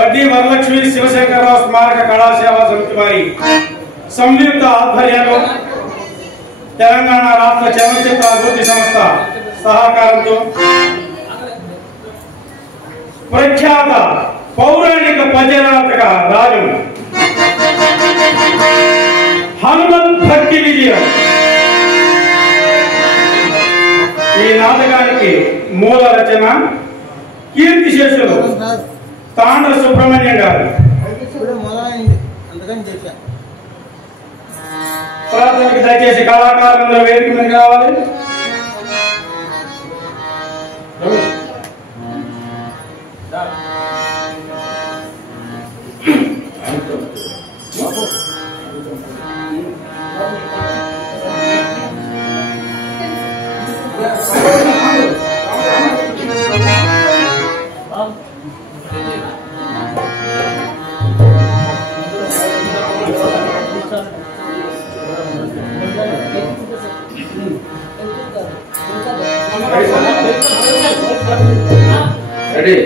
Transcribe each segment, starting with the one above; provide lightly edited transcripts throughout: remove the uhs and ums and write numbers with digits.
వడ్డీ వరలక్ష్మి శివశంకరరావు స్మారక కళాసేవా సమితి వారి సంయుక్త ఆధ్వర్యంలో తెలంగాణ రాష్ట్ర చలనచిత్ర అభివృద్ధి సంస్థ సహకారంతో ప్రఖ్యాత పౌరాణిక పద్యనాటక రాజు హనుమత్ భక్తి విజయం ఈ నాటకానికి మూల రచన కీర్తిశేషులు తాండ్ర సుబ్రహ్మణ్యం గారు. ప్రార్థనకి దయచేసి కళాకారులందరూ వేదిక మీద కావాలి. రెడీ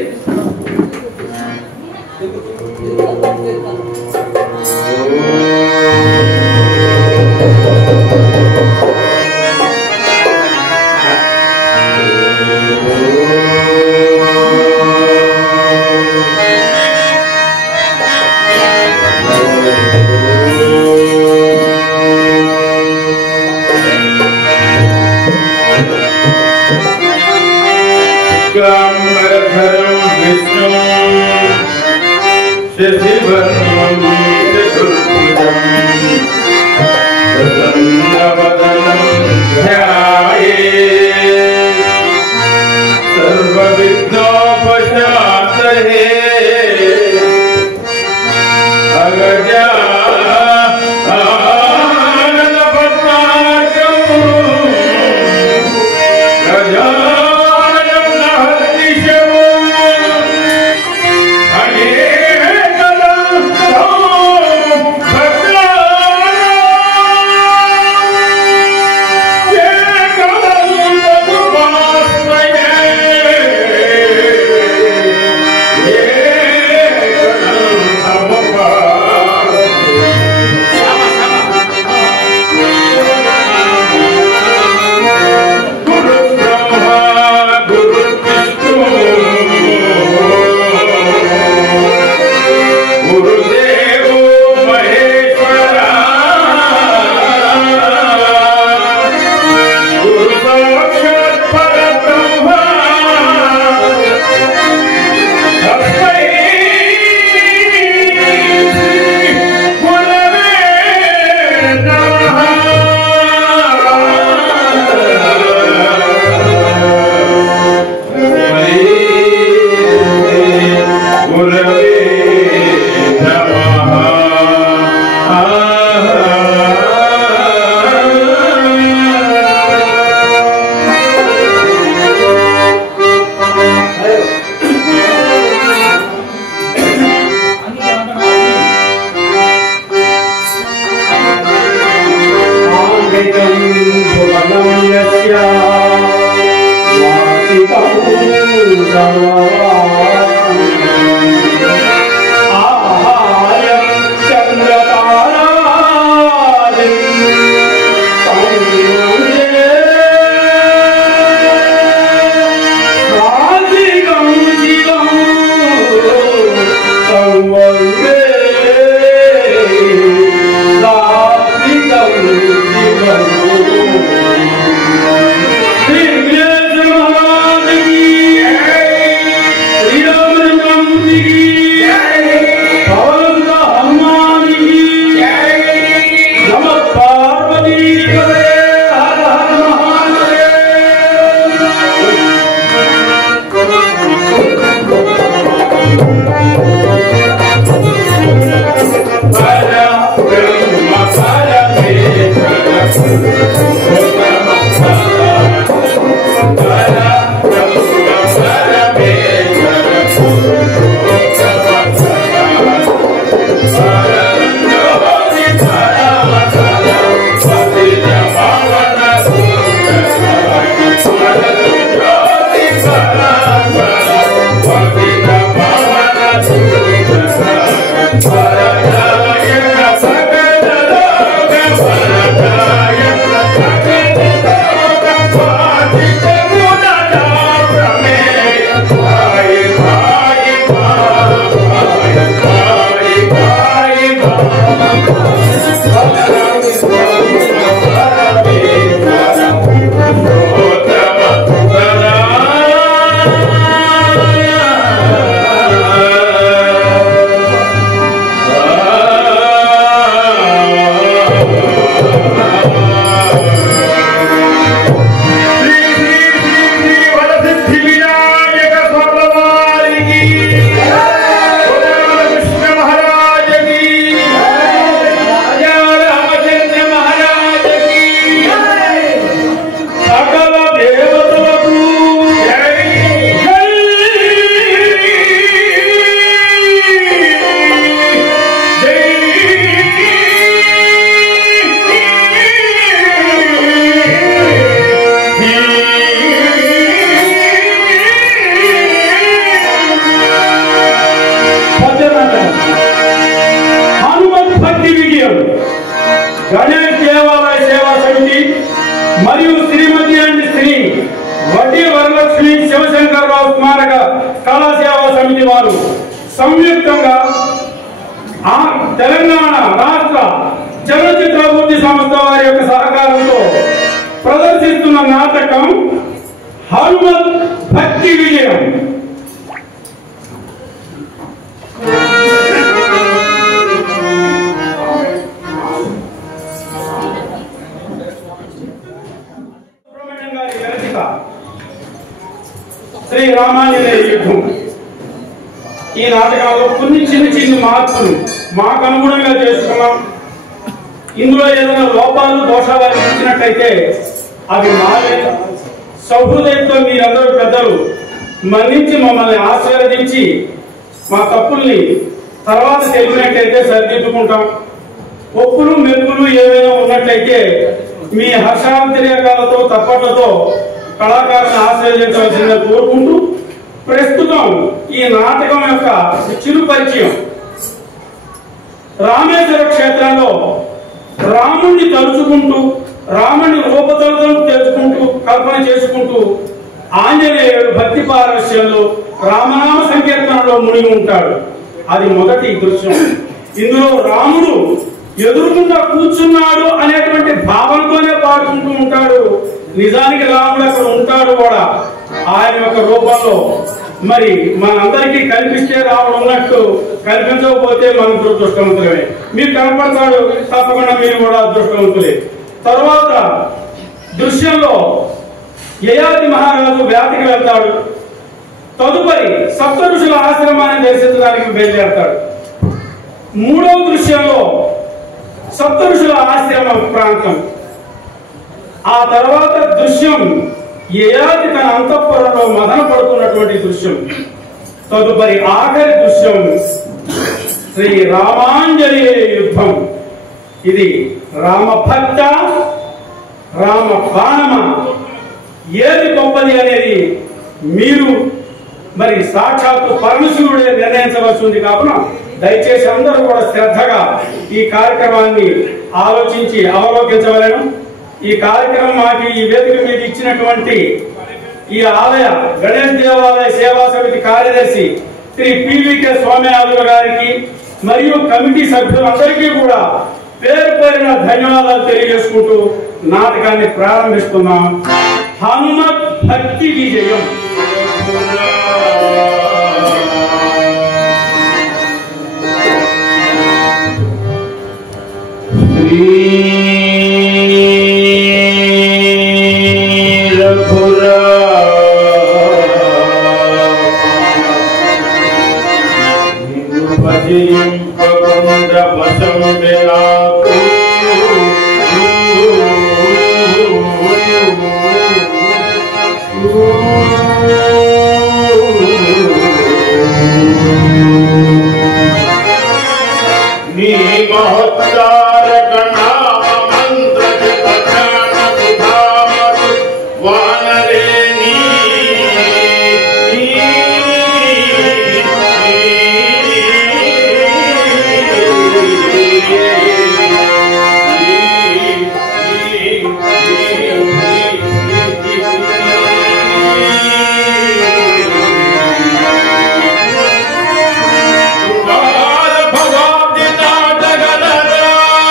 Hare తెలంగాణ రాష్ట్ర చలనచిత్ర అభివృద్ధి సంస్థ వారి యొక్క సహకారంతో ప్రదర్శిస్తున్న నాటకం హనుమత్ భక్తి విజయం. శ్రీ రామాంజనేయ యుద్ధం. ఈ నాటకంలో కొన్ని చిన్న మార్పులు మాకు అనుగుణంగా చేసుకున్నాం. ఇందులో ఏదైనా లోపాలు దోషాలు ఇచ్చినట్లయితే అవి మాలే సౌహృదయంతో మీరందరూ పెద్దలు మన్నించి మమ్మల్ని ఆశీర్వదించి మా తప్పుల్ని తర్వాత తెలిపినట్లయితే సరిదిద్దుకుంటాం. ఒప్పులు మెప్పులు ఏవైనా ఉన్నట్లయితే మీ హర్షాంతర్యకాలతో తప్పట్లతో కళాకారులను ఆశీర్వదించవలసిందిగా కోరుకుంటూ ప్రస్తుతం ఈ నాటకం యొక్క చిరు పరిచయం. రామేశ్వర క్షేత్రంలో రాముణ్ణి తలుచుకుంటూ రాముని రూపతలను తెలుసుకుంటూ కల్పన చేసుకుంటూ ఆంజనేయుడు భక్తి పారవశ్యంలో రామనామ సంకీర్తనలో మునిగి ఉంటాడు. అది మొదటి దృశ్యం. ఇందులో రాముడు ఎదురుకుండా కూర్చున్నాడు అనేటువంటి భావనతోనే పాడుకుంటూ ఉంటాడు. నిజానికి రాముడు అక్కడ ఉంటాడు కూడా ఆయన యొక్క రూపంలో. మరి మనందరికీ కనిపిస్తే రాముడు ఉన్నట్టు, కనిపించకపోతే మనం దురదృష్టవంతులమే. మీరు కనపడతాడు తప్పకుండా మీరు కూడా అదృష్టవంతులే. తర్వాత దృశ్యంలో యయాతి మహారాజు వ్యాధికి వెళ్తాడు. తదుపరి సప్త ఋషుల ఆశ్రమాన్ని దర్శించడానికి బయలుదేరతాడు. మూడవ దృశ్యంలో సప్త ఋషుల ఆశ్రమం ప్రాంతం. ఆ తర్వాత దృశ్యం యయాతి తన అంతఃపురంలో మదన పడుతున్నటువంటి దృశ్యం. తదుపరి ఆఖరి దృశ్యం శ్రీ రామాంజనేయ యుద్ధం. ఇది రామభక్త రామ బాణమ ఏది గొప్పది అనేది మీరు మరి సాక్షాత్తు పరమశివుడే నిర్ణయించవలసి ఉంది. కావున దయచేసి అందరూ కూడా శ్రద్ధగా ఈ కార్యక్రమాన్ని ఆలోచించి అవలోకించవలను. ఈ కార్యక్రమం మాకు ఈ వేదిక మీద ఇచ్చినటువంటి ఈ ఆలయ గణేష్ దేవాలయ సేవా సమితి కార్యదర్శి శ్రీ పివికే స్వామినాథుల గారికి మరియు కమిటీ సభ్యులందరికీ కూడా పేరు పేరున ధన్యవాదాలు తెలియజేసుకుంటూ నాటకాన్ని ప్రారంభిస్తున్నాం. హనుమత్ భక్తి విజయం. भवाब्दि नाटगलरा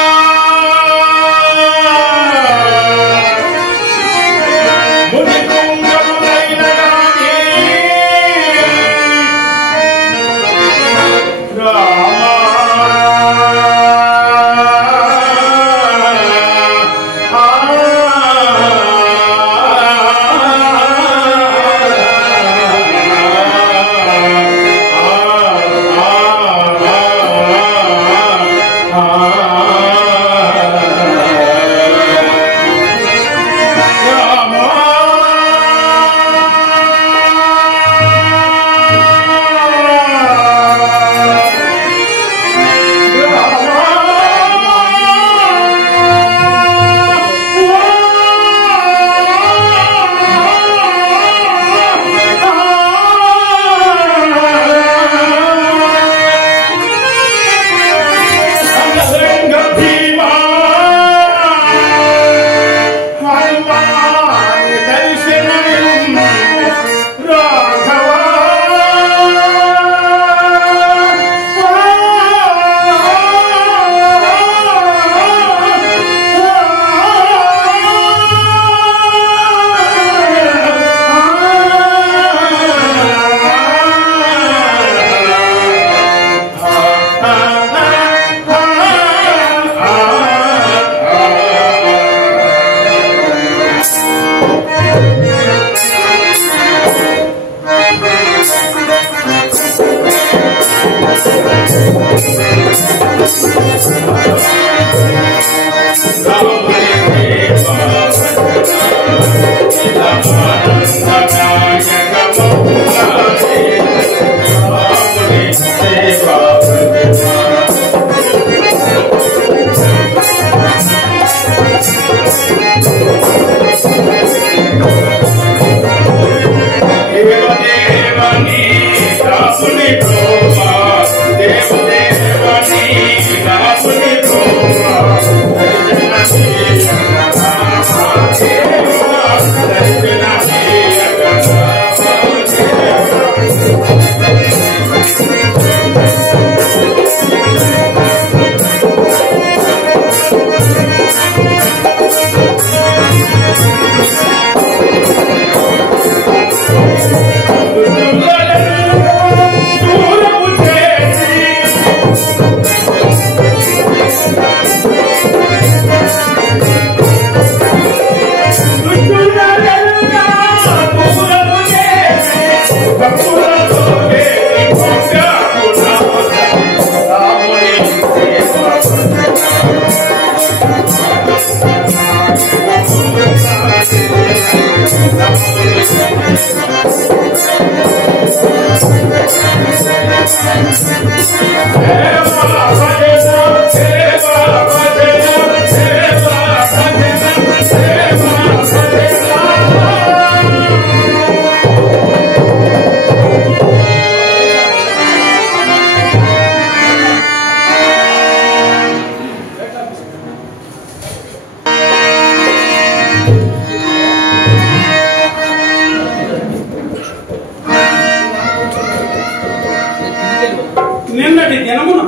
నిన్నటి దినమున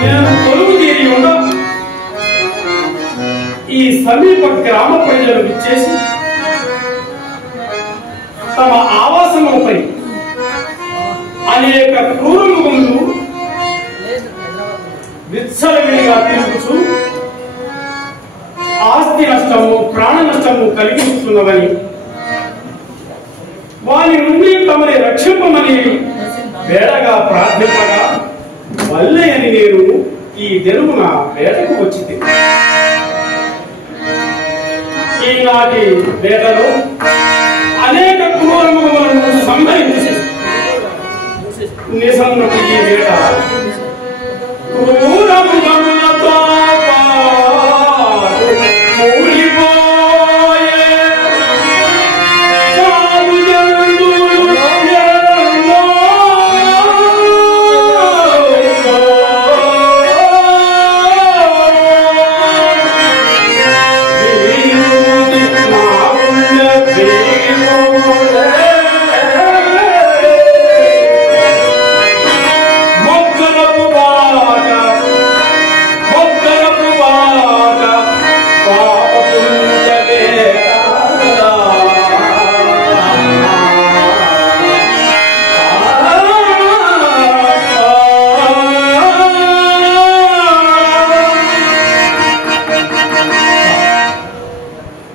నేను కొలువు తీరి ఉన్న ఈ సమీప గ్రామ ప్రజలు విచ్చేసి తమ ఆవాసముపై అనేక క్రూర మృగములు విచ్చలవిడిగా తిరుగుచు ఆస్తి నష్టము ప్రాణ నష్టము కలిగిస్తున్నవని వారి నుండి తమని రక్షింపమని వేడగా ప్రార్థింపగా వల్లే అని నేను ఈ దినమున వేటకు వచ్చింది. ఈనాటి వేటలో అనేక క్రూరములను సంహరించి నిజమునకు ఈ వేట క్రూరములతో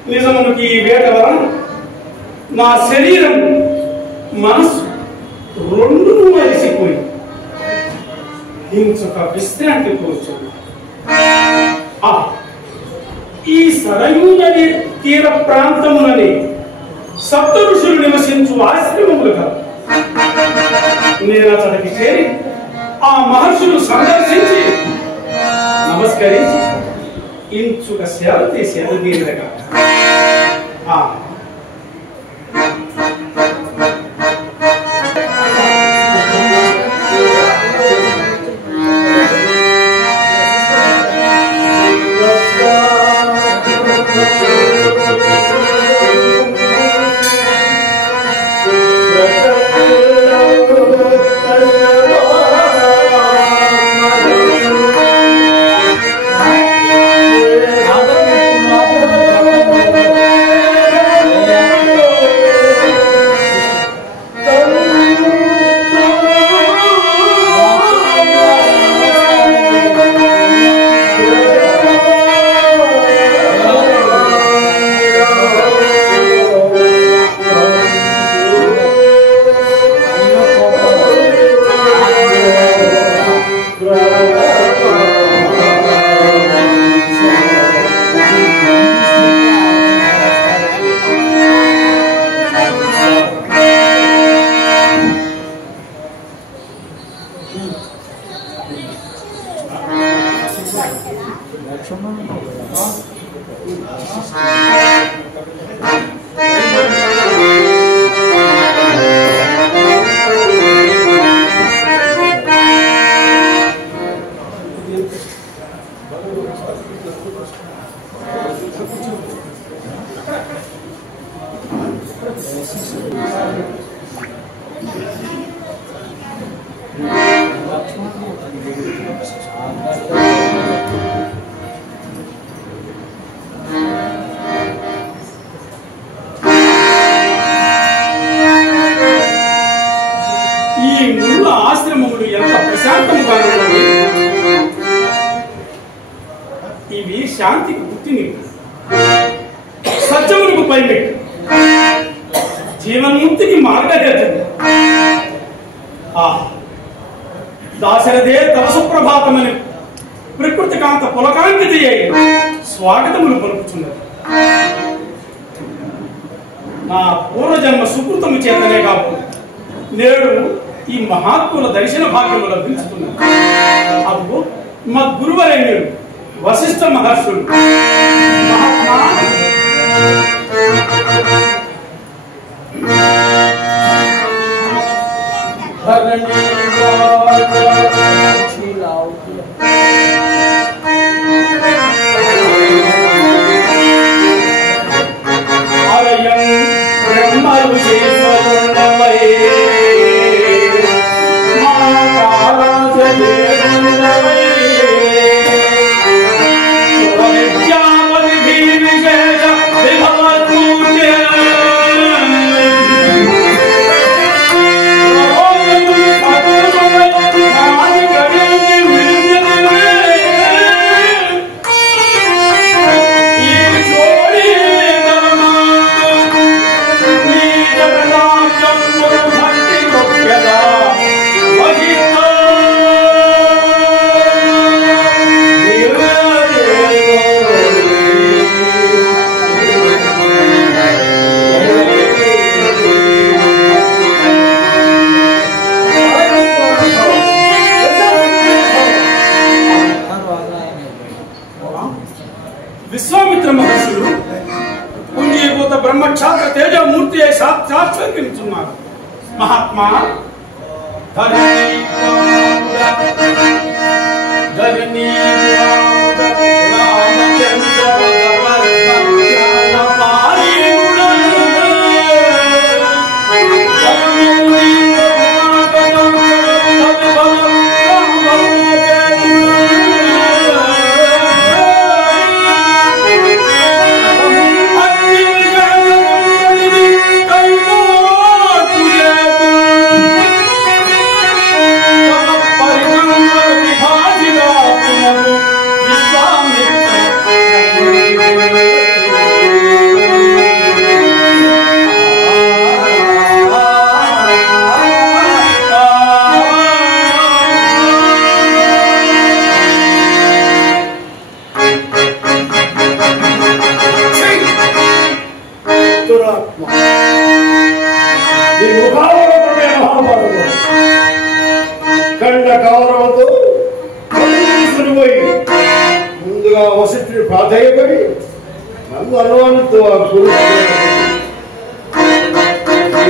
నిజమునకి ఈ వేట వలన నా శరీరం మనసు రెండు అలసిపోయి ఇంకొక విశ్రాంతి కూర్చొని ఈ సరయూ నది తీర ప్రాంతములని సప్త ఋషులు నివసించు ఆశ్రమములు కాదు. నేను అతడికి చేరి ఆ మహర్షులు సందర్శించి నమస్కరించి ఇంచుక సేవ చేసేది దీనిగా ఈ ముళ్ళ ఆశ్రమములు ఎంత ప్రశాంతముగా ఉన్నవి. ఇవి శాంతికి పుట్టినవి, సత్యములకు పైమెట్టు, జీవన్ముక్తికి మార్గదర్శనం. దాశరథే తవ సుప్రభాతమని ప్రకృతి కాంత పులకాంకిత స్వాగతములు పలుకుతున్నది. నా పూర్వజన్మ సుకృతము చేతనే కాదు నేడు ఈ మహాత్ముల దర్శన భాగ్యము లభించుతున్నది. అప్పుడు మా గురువరేణ్యుడు వశిష్ఠ మహర్షులు మహాత్మా విశ్వామిత్ర మహర్షులు పుణ్యభూత బ్రహ్మక్షాత్ర తేజమూర్తి సాక్షాత్కరించున్నారు. మహాత్మా కండ కౌరవతో ముందుగా వశిష్ఠుడు ప్రాధేయపడి నన్ను అనుమానంతో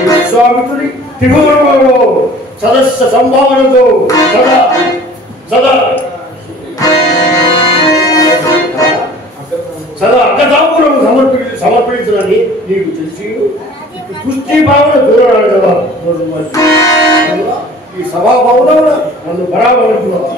విశ్వామిత్రుడి త్రిభువనంలో సదస్య సంభావనతో సదా అక్కతాంబూలం సమర్పించదని నీకు తెలిసి పుష్టి భావన దూరాడు కదా. ఈ సభాభవనం నన్ను బరాబరుతున్నావు.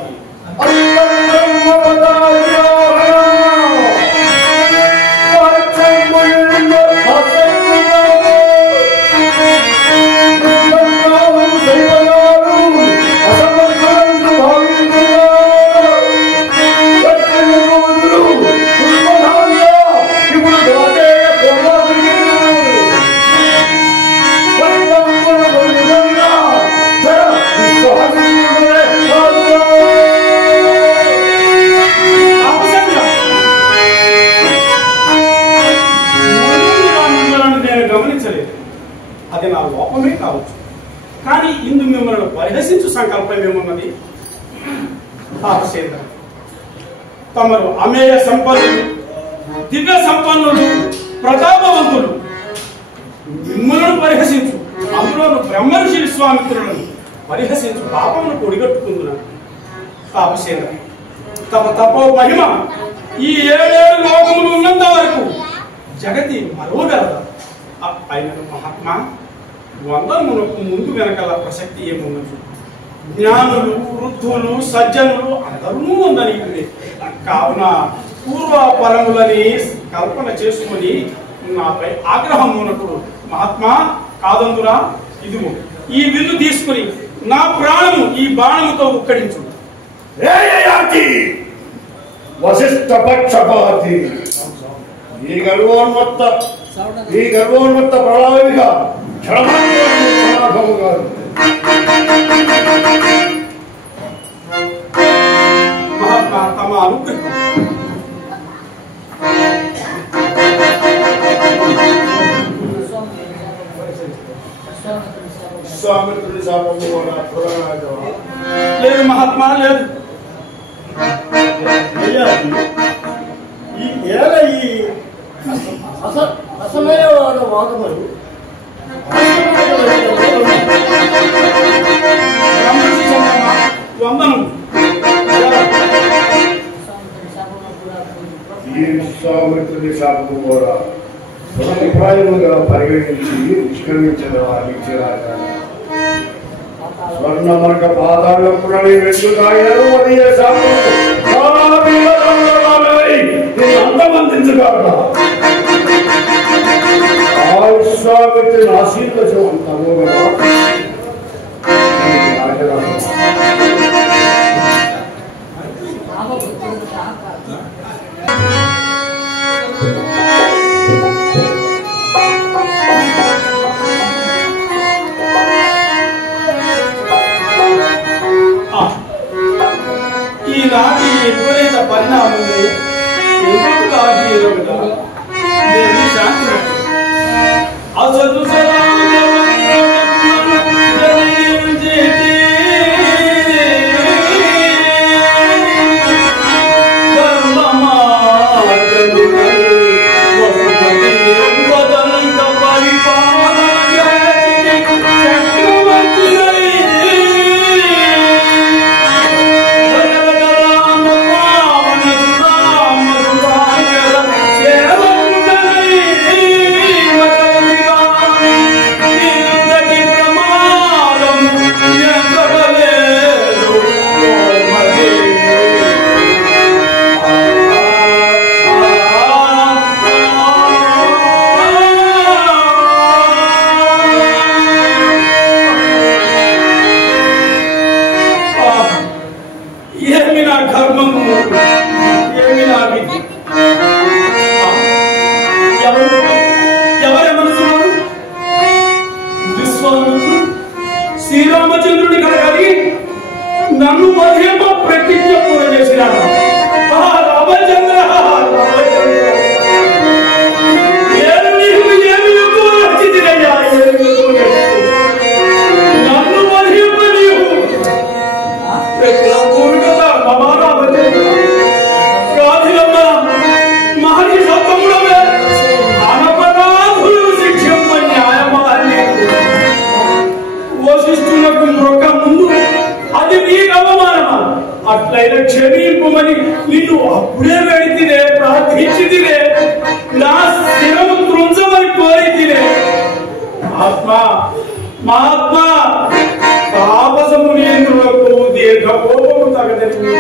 అది నా లోపమే కావచ్చు, కానీ ఇందు మిమ్మల్ని పరిహసించు సంకల్పం ఏమున్నది? తాపసేంద్ర, తమరు అమేయ సంపన్నులు, దివ్య సంపన్నులు, ప్రతాపవంతులు. మిమ్మల్ని పరిహసించు, అందులోను బ్రహ్మర్షి విశ్వామిత్రులను పరిహసించు పాపమును పొడిగట్టుకుంటున్నాను. తాపసేంద్ర, తమ తపో మహిమ ఈ 7 లోకములు ఉన్నంత వరకు జగతి మరోగలదు. అయిన మహాత్మా, వందమునకు ముందు వెనకాల ప్రసక్తి ఏమున్నది? జ్ఞానులు వృద్ధులు సజ్జనులు అందరూ ఉందని కావున పూర్వ పరములని కల్పన చేసుకుని నాపై ఆగ్రహం ఉన్నప్పుడు మహాత్మా కాదందురా ఇదిగో ఈ విల్లు తీసుకుని నా ప్రాణము ఈ బాణముతో ఉక్కడించు. వశిష్ఠ పక్షపాతి ఈ గర్వోన్మత్త ప్రళావిగా క్షణమాత్రము కాదు. మహాత్మా తమ అనుగ్రహం. విశ్వామిత్రుడి శాపము లేదు మహాత్మా లేదు. ఈ ఏల ఈ అసమయ వాదములు వందనం. ఈ విశ్వామిత్రుడి శాపము కూడా అభిప్రాయముగా పరిగణించి నిష్క్రమించిన వారికి రాజా స్వర్ణమర్గ పాదాలప్పుడని వెంటుగాయను అది అంతమందించుగాక ఆ విశ్వామిత్రుని ఆశీర్వచం అంటాము కదా ఈనాటి విపరీత పరిణామము ఎందుకు కాదు దేవి శాంతి అసలు శ్రీరామచంద్రుడి కలగాలి నన్ను మధ్యమ ప్రతిజ్ఞ కూడా చేసినాడు. రామచంద్ర నన్ను మధ్యమ నీవు కదా రాధిలమ్మ మహర్షి సత్తముడవే అనపరాధులు శిక్షమ్మ న్యాయమాలి వశిష్ఠులకు మొక్క ముందు అది నీకు అవమానమా? అట్లయినా క్షమింపమని నిన్ను అప్పుడే వెళితినే ప్రార్థించితినే నా శిరము త్రుంచమని కోరితినే. మహాత్మా తాపసము నియంత్రులకు దీర్ఘ కోపము తగదని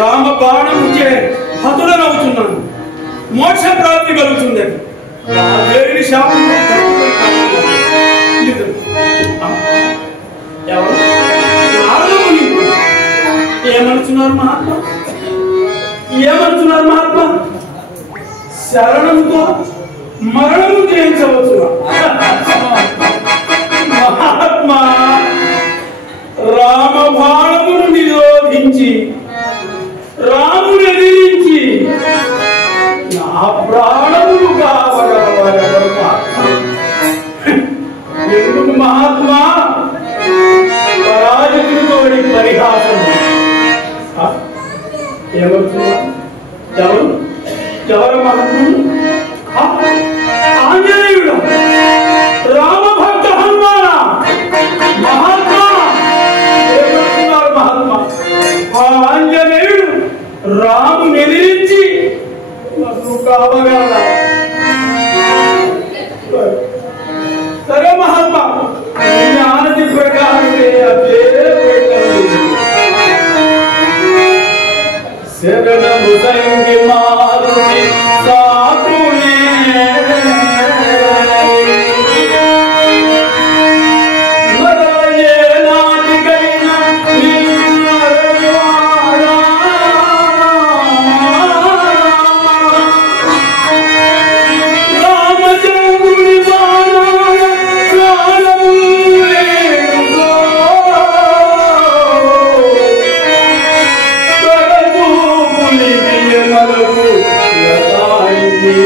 రామ బాణం చే హతుడనవుతున్నాను, మోక్ష ప్రాప్తి కలుగుతుంది. దేవుని శాపం ఏమనుచున్నారు మహాత్మ? ఏమనుచున్నారు మహాత్మ? శరణంతో మరణము జయించవచ్చు మహాత్మా. రామ బాణమును నిరోధించి రాముని ఎదిరించి నా ప్రాణములు కావగలవారు ఎందుకు మహాత్మా? పరాజకుడితోడి పరిహాసం. ఎవరు మహాత్ముడు? ఆంజనేయుడు, రామభక్త హనుమాన. మహాత్మా ఏమంటున్నారు మహాత్మా? ఆంజనేయుడు రాముని ఎదిరించి నన్ను కావగల. సరే మహాత్మా, ఆనతి ప్రకారమే అదే శరణము సంగి మారుని సాకునే మరయే నాటికైనా నిన్నరవాడా రామచంద్రుని బాణాల కాలము లేదుగో కరచూపులి వియమలకు లతాయింది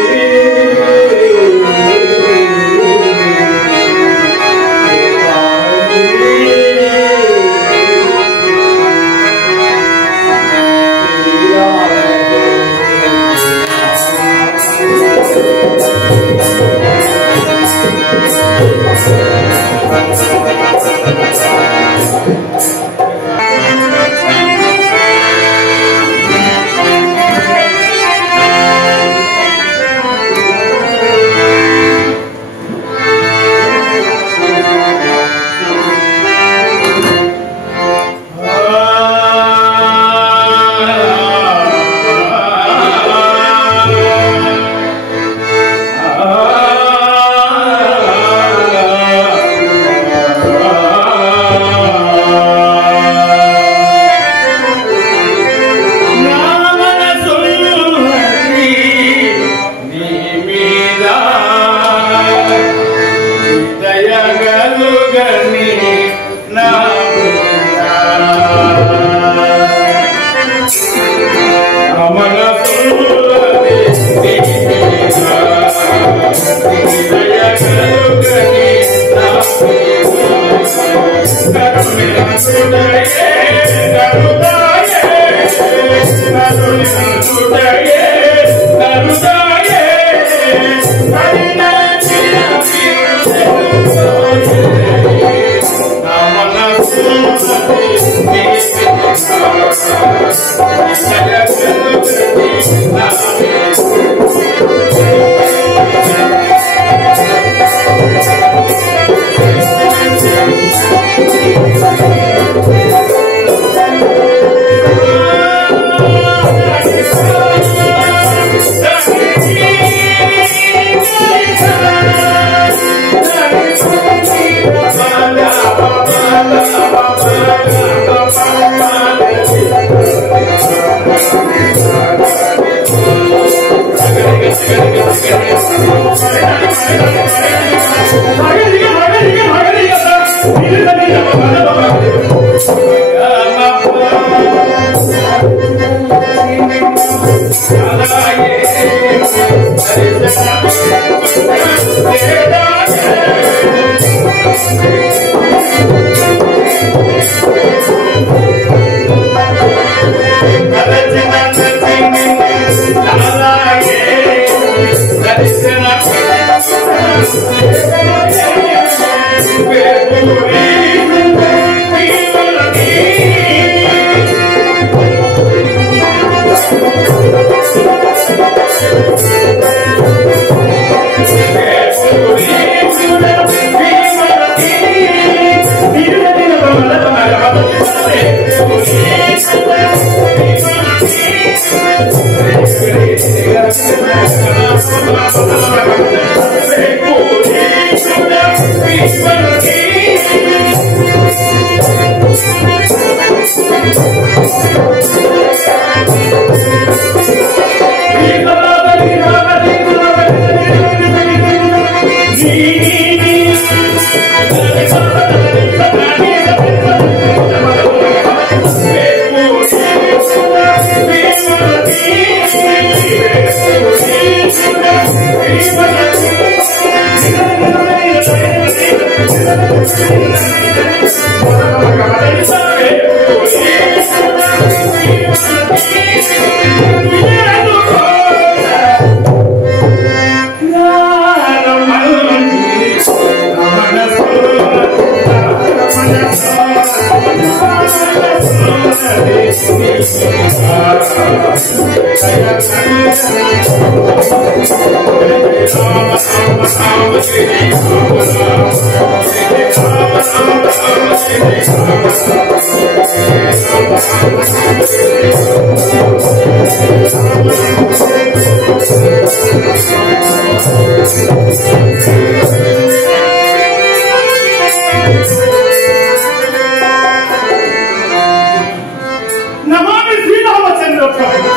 నమామి శ్రీరామచంద్ర ప్రభు.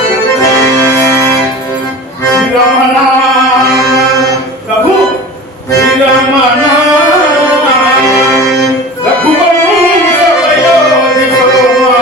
శ్రీరమణ ప్రభు, శ్రీరమణ రఘువంశ వయోధికుమా.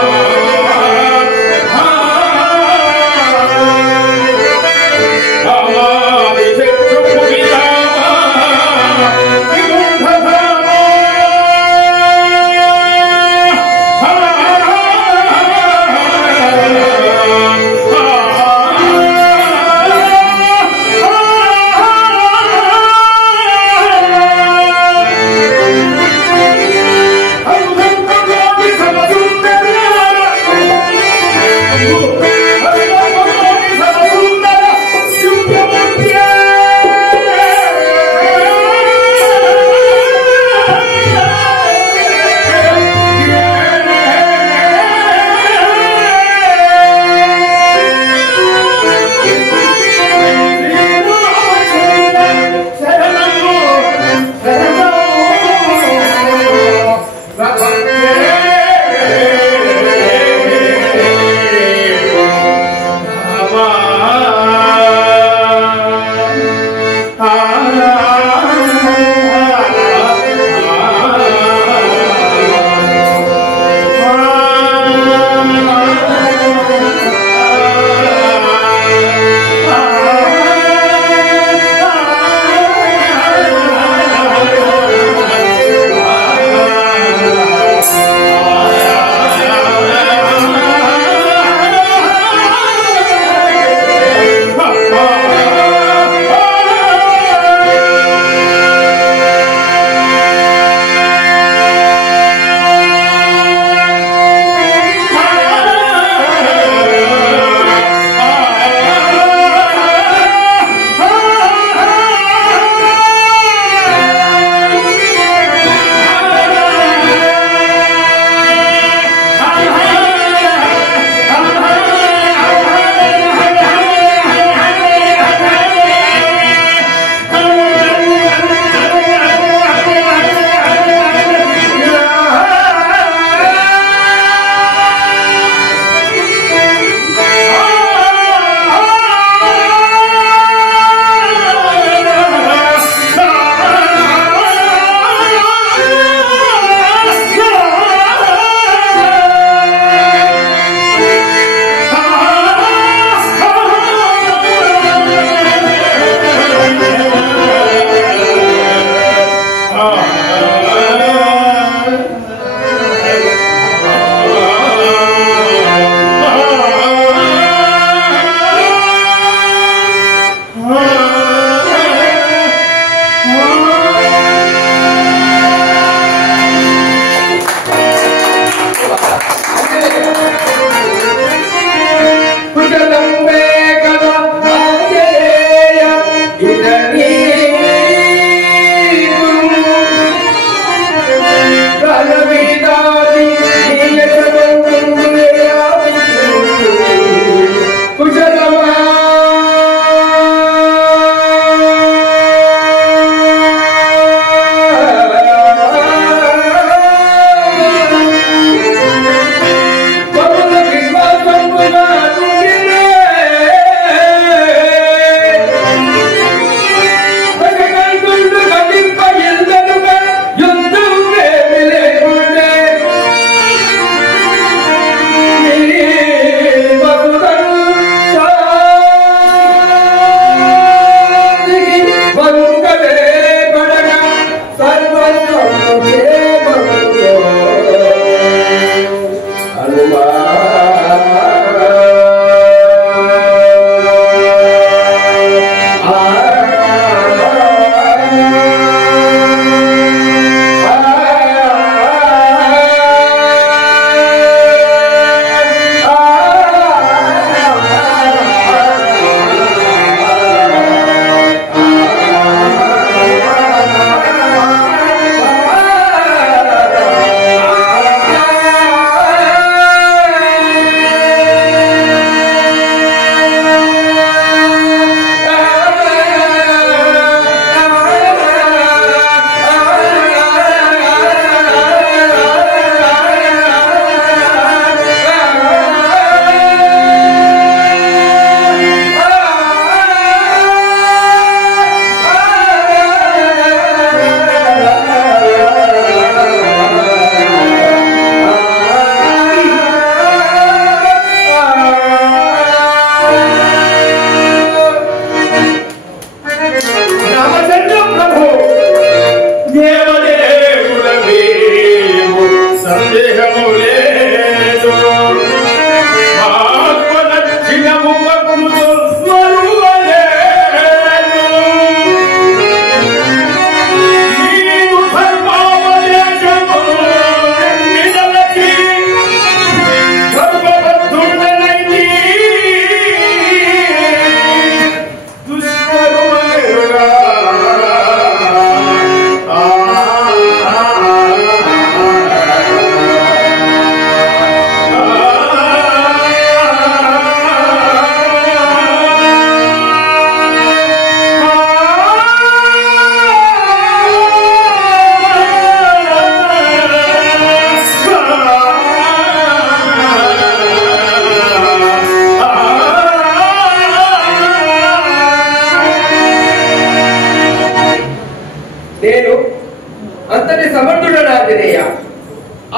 అంతటి సమర్థుడని ఆంజనేయ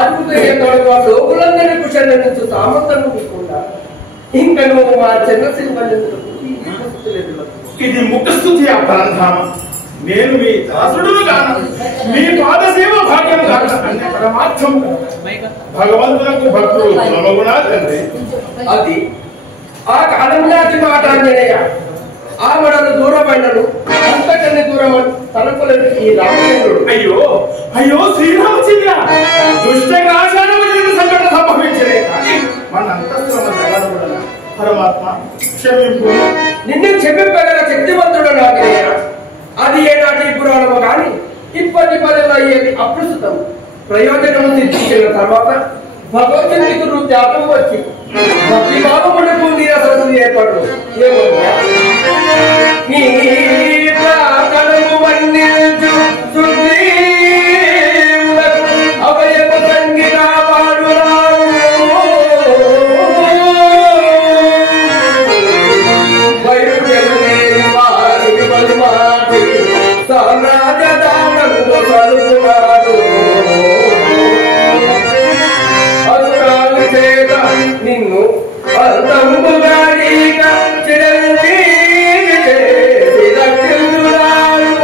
అద్భుతమైన లోకులందరినీ కుశలించు సామర్థ్యం నీకుండా ఇంకా నువ్వు మా చిన్న ఇది ముఖస్థుతి అపరంధామ. నేను మీ దాసుడును కాను, మీ పాదసేవ భాగ్యం కాదు, అంటే పరమార్థం భగవంతులకు భక్తులు నమగునా తండ్రి. అది ఆ కాలం నాటి మాట ఆంజనేయ. ఆ మనను దూరమైనను అంతకన్నా దూరం తనకులేదు ఈ రామచంద్రుడు. అయ్యో అయ్యో శ్రీరామచంద్ర, దుష్ట నాశానము సంఘటన సంభవించలే కానీ మన అంతఃస్రమ జగడబుడన పరమాత్మ క్షమింపు. నిన్ను క్షమింపగల శక్తివంతుడు నాగయ్య. అది ఏనాటి పురాణము కానీ ఇప్పటి పదవులు అయ్యేది అప్రస్తుతం. ప్రయోజనం సిద్ధించిన తర్వాత భగవద్గీతను జ్ఞాపకం వచ్చి భక్తి భావమునకు నీరసలు ఏర్పడు. ఏమన్నా నీ ప్రాణము మన్నించు సుగ్రీవులకు అభయమ సంగిగా వాడురావు. బయలుదేరి వారికి బలిమాటి సామ్రాజ్యదానములో కలుగునాడు. అసురాలు చేత నిన్ను అర్థముగాడిగా చిరంజీవి చేసి రక్షించురాడు.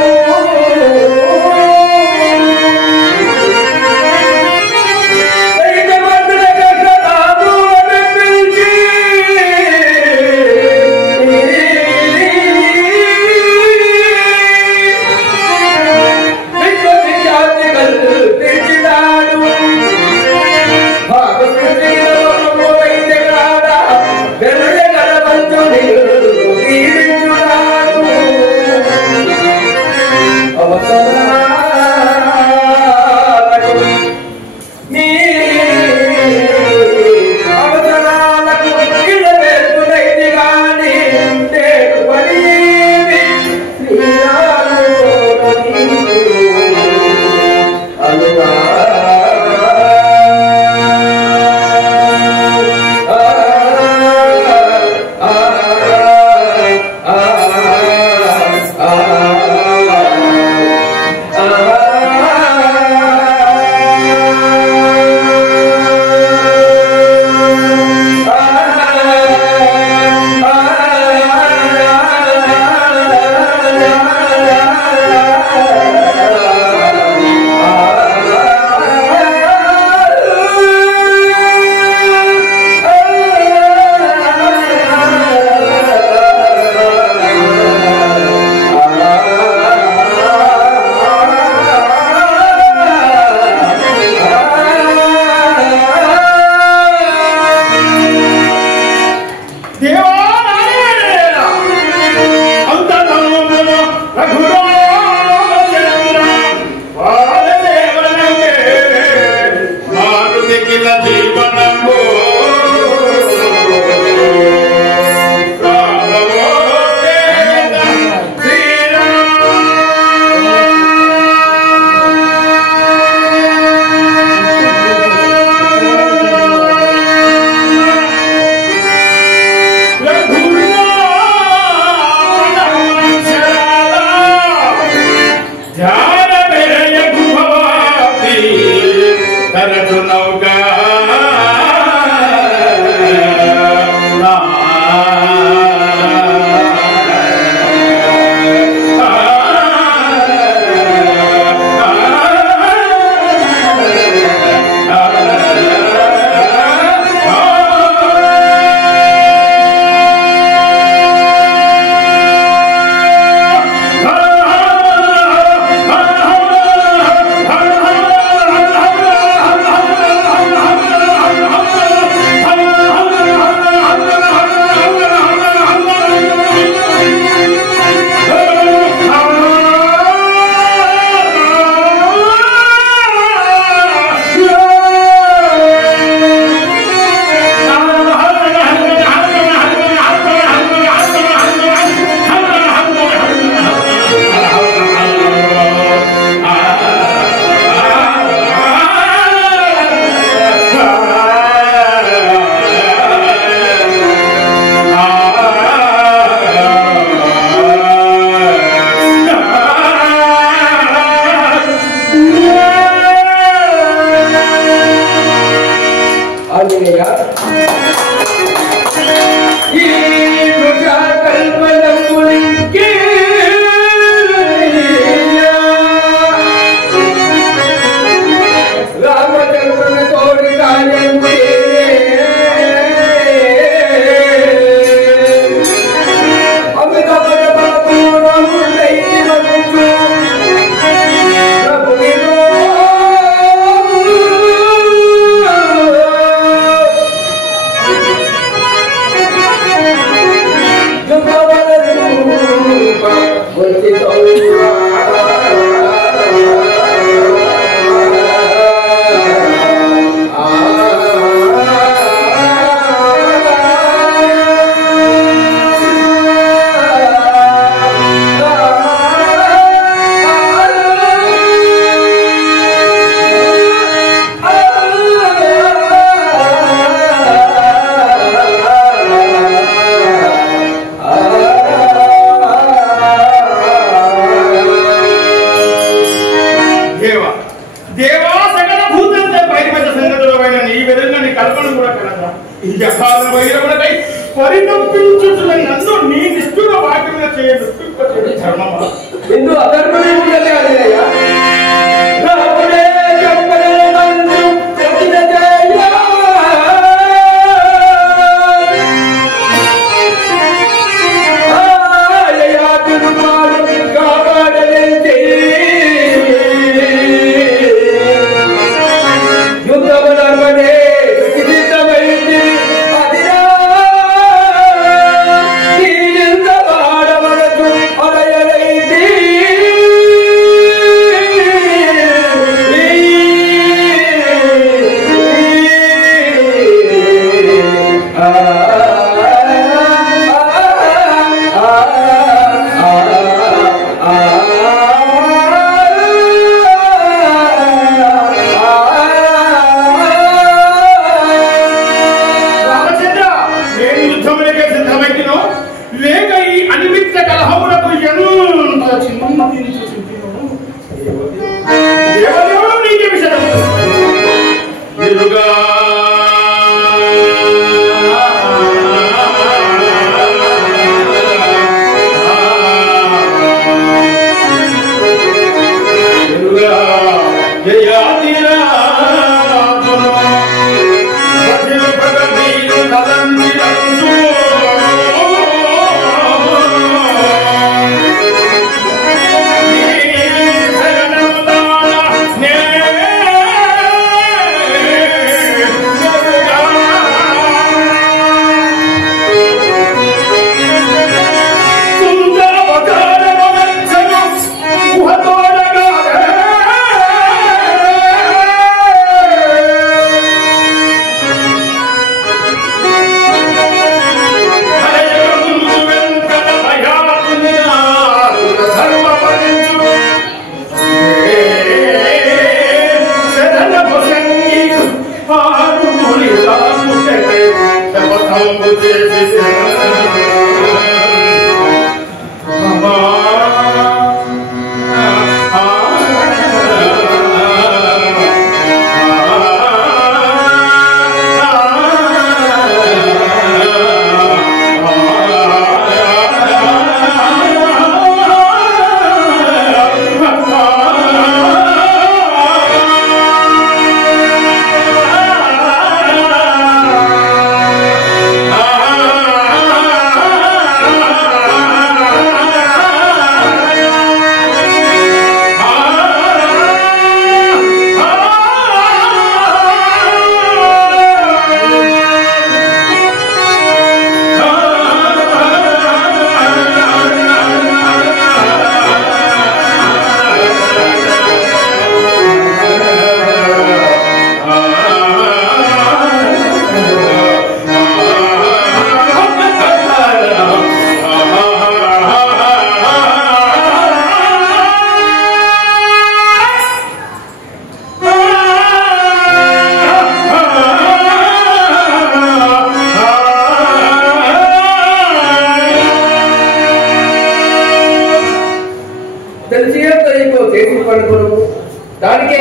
దానికే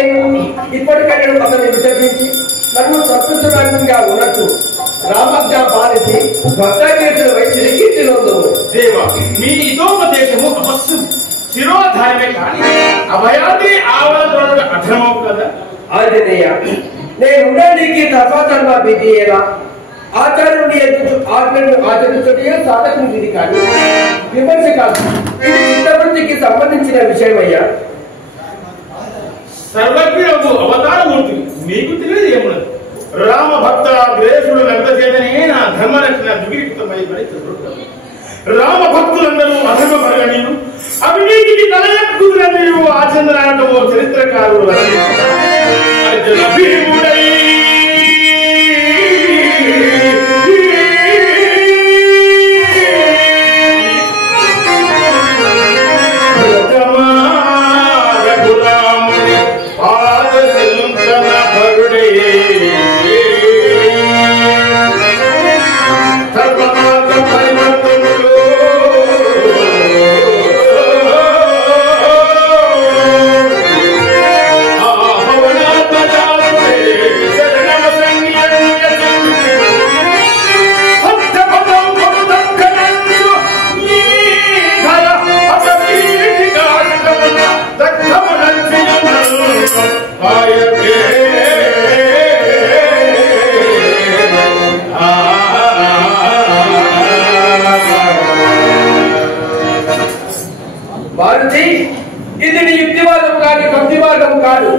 ఇప్పటికైనా పదవి విసర్జించి నన్ను తప్పుతున్నట్టుగా ఉన్నట్టు రామజ్ఞ పాలించి భర్త చేసిన వైద్యుని కీర్తిలోందవు. దేవ, మీ ఇదోపదేశము అవశ్యం శిరోధారమే కానీ అభయాన్ని ఆవరణలో అధర్మవు కదా. ఆంజనేయ, నేను ఉండడానికి ధర్మాధర్మ విధియేలా ఆచార్యుని ఆజ్ఞను ఆచరించే సాధకుని విధి కాదు, విమర్శ కాదు. ఇది ఇంతమందికి సంబంధించిన విషయమయ్యా. సర్వజ్ఞుడు అవతారమూర్తి, మీకు తెలియదు ఏమున్నది. రామ భక్త ద్వేషుడు నగ్నచేతనే నా ధర్మరక్షణ దుర్గీకృతమై రామ భక్తులందరూ అధర్మ పరగణీయులు, అవినీతికి తలయక్కుతున్న నీవు ఆచంద్రాటమో చరిత్రకారుడు అర్జున భీముడై రఘురాముడి పాద చింతన పరుడే సర్వమార్గ పరివర్తనుడు భారతి, ఇది నీ యుక్తివాదం కాదు, భక్తివాదం కాదు.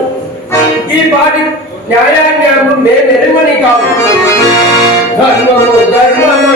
ఈ పాటి న్యాయాన్యాయము మేము ఎరుమని కాదు. ధర్మము ధర్మము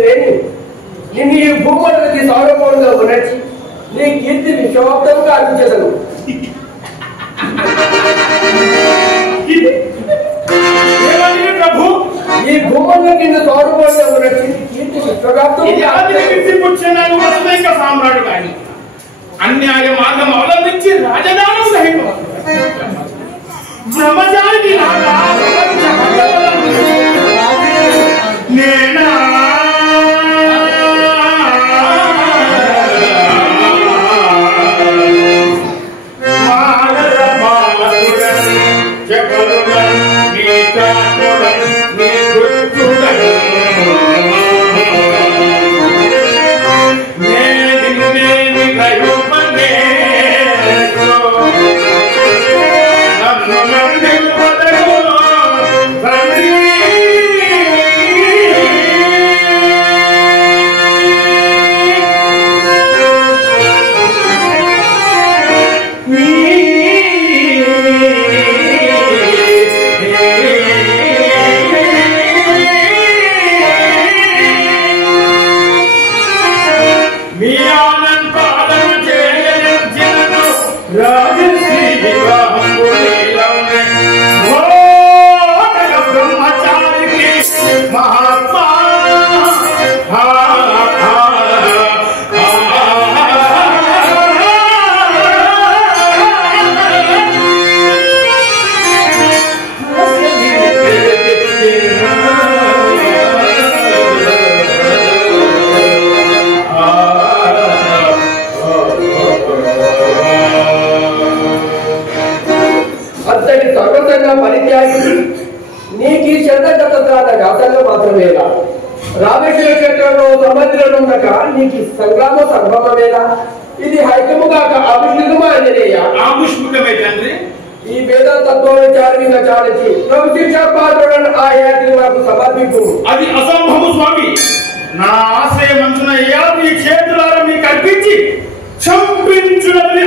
లేని నిన్ను ఈ భూమండలికి సార్వభౌమంగా ఉన్నట్టు నీ కీర్తి విశ్వవ్యాప్తంగా అందించదను. ప్రభు ఈ భూమండలి కింద సార్వభౌమంగా ఉన్నట్టు కీర్తి విశ్వవ్యాప్తంగా సామ్రాడు కానీ అన్యాయ మార్గం అవలంబించి రాజధానం సహితం బ్రహ్మచారికి నేనా నీకు ఈ చంద్రగత వ్యాసంగా మాత్రమేలా రామేశ్వర క్షేత్రంలో సమాధిలో ఉండక నీకు సంగ్రామ సంభవమేలా ఇది హైకముగాక ఆవిష్కృతమా అంజనేయ ఆవిష్కృతమే తండ్రి ఈ వేద తత్వ విచారంగా చాలించి ప్రభు శిక్షాపాత్రుడను ఆ యాత్రి వరకు సమర్పింపు అది అసంభవం స్వామి నా ఆశ్రయమంచున ఈ చేతులారా మీకు అర్పించి చంపించునది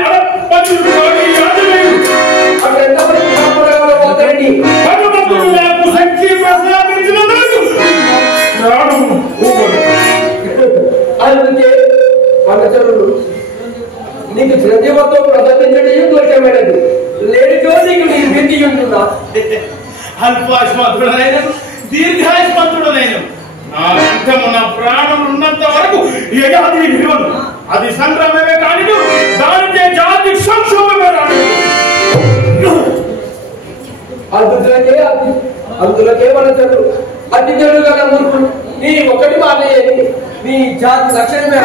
అందుకే వనచరుడు నీకు చిరంజీవత్వం ప్రదర్శించడం దోషమైనది లేనితో నీకు నీ విధి ఉంటుందా అల్పాయుష్మంతుడనైన దీర్ఘాయుష్మంతుడనైన నా కంఠము నా ప్రాణం ఉన్నంత వరకు యగాది విలువను అది సంగ్రామమే కానీ దానికే జాతి సంక్షోభమే రాదు అందులోకే వనచరుడు అతి చెడు గల మూర్ఖుడు నీ ఒకటి మానేది నీ జాతి లక్షణమే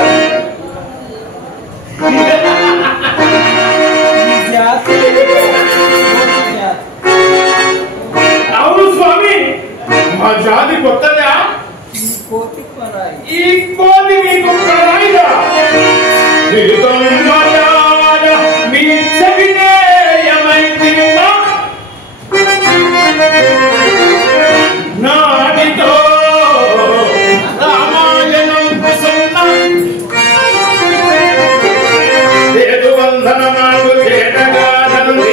అవును స్వామి మా జాతి కొత్తదా ఈ కోతి మీకు పరాయిదా మీ సవినేయమైంది నాటితో రామాయణం ప్రసన్న లేదు వందన నాకు చేటగాదను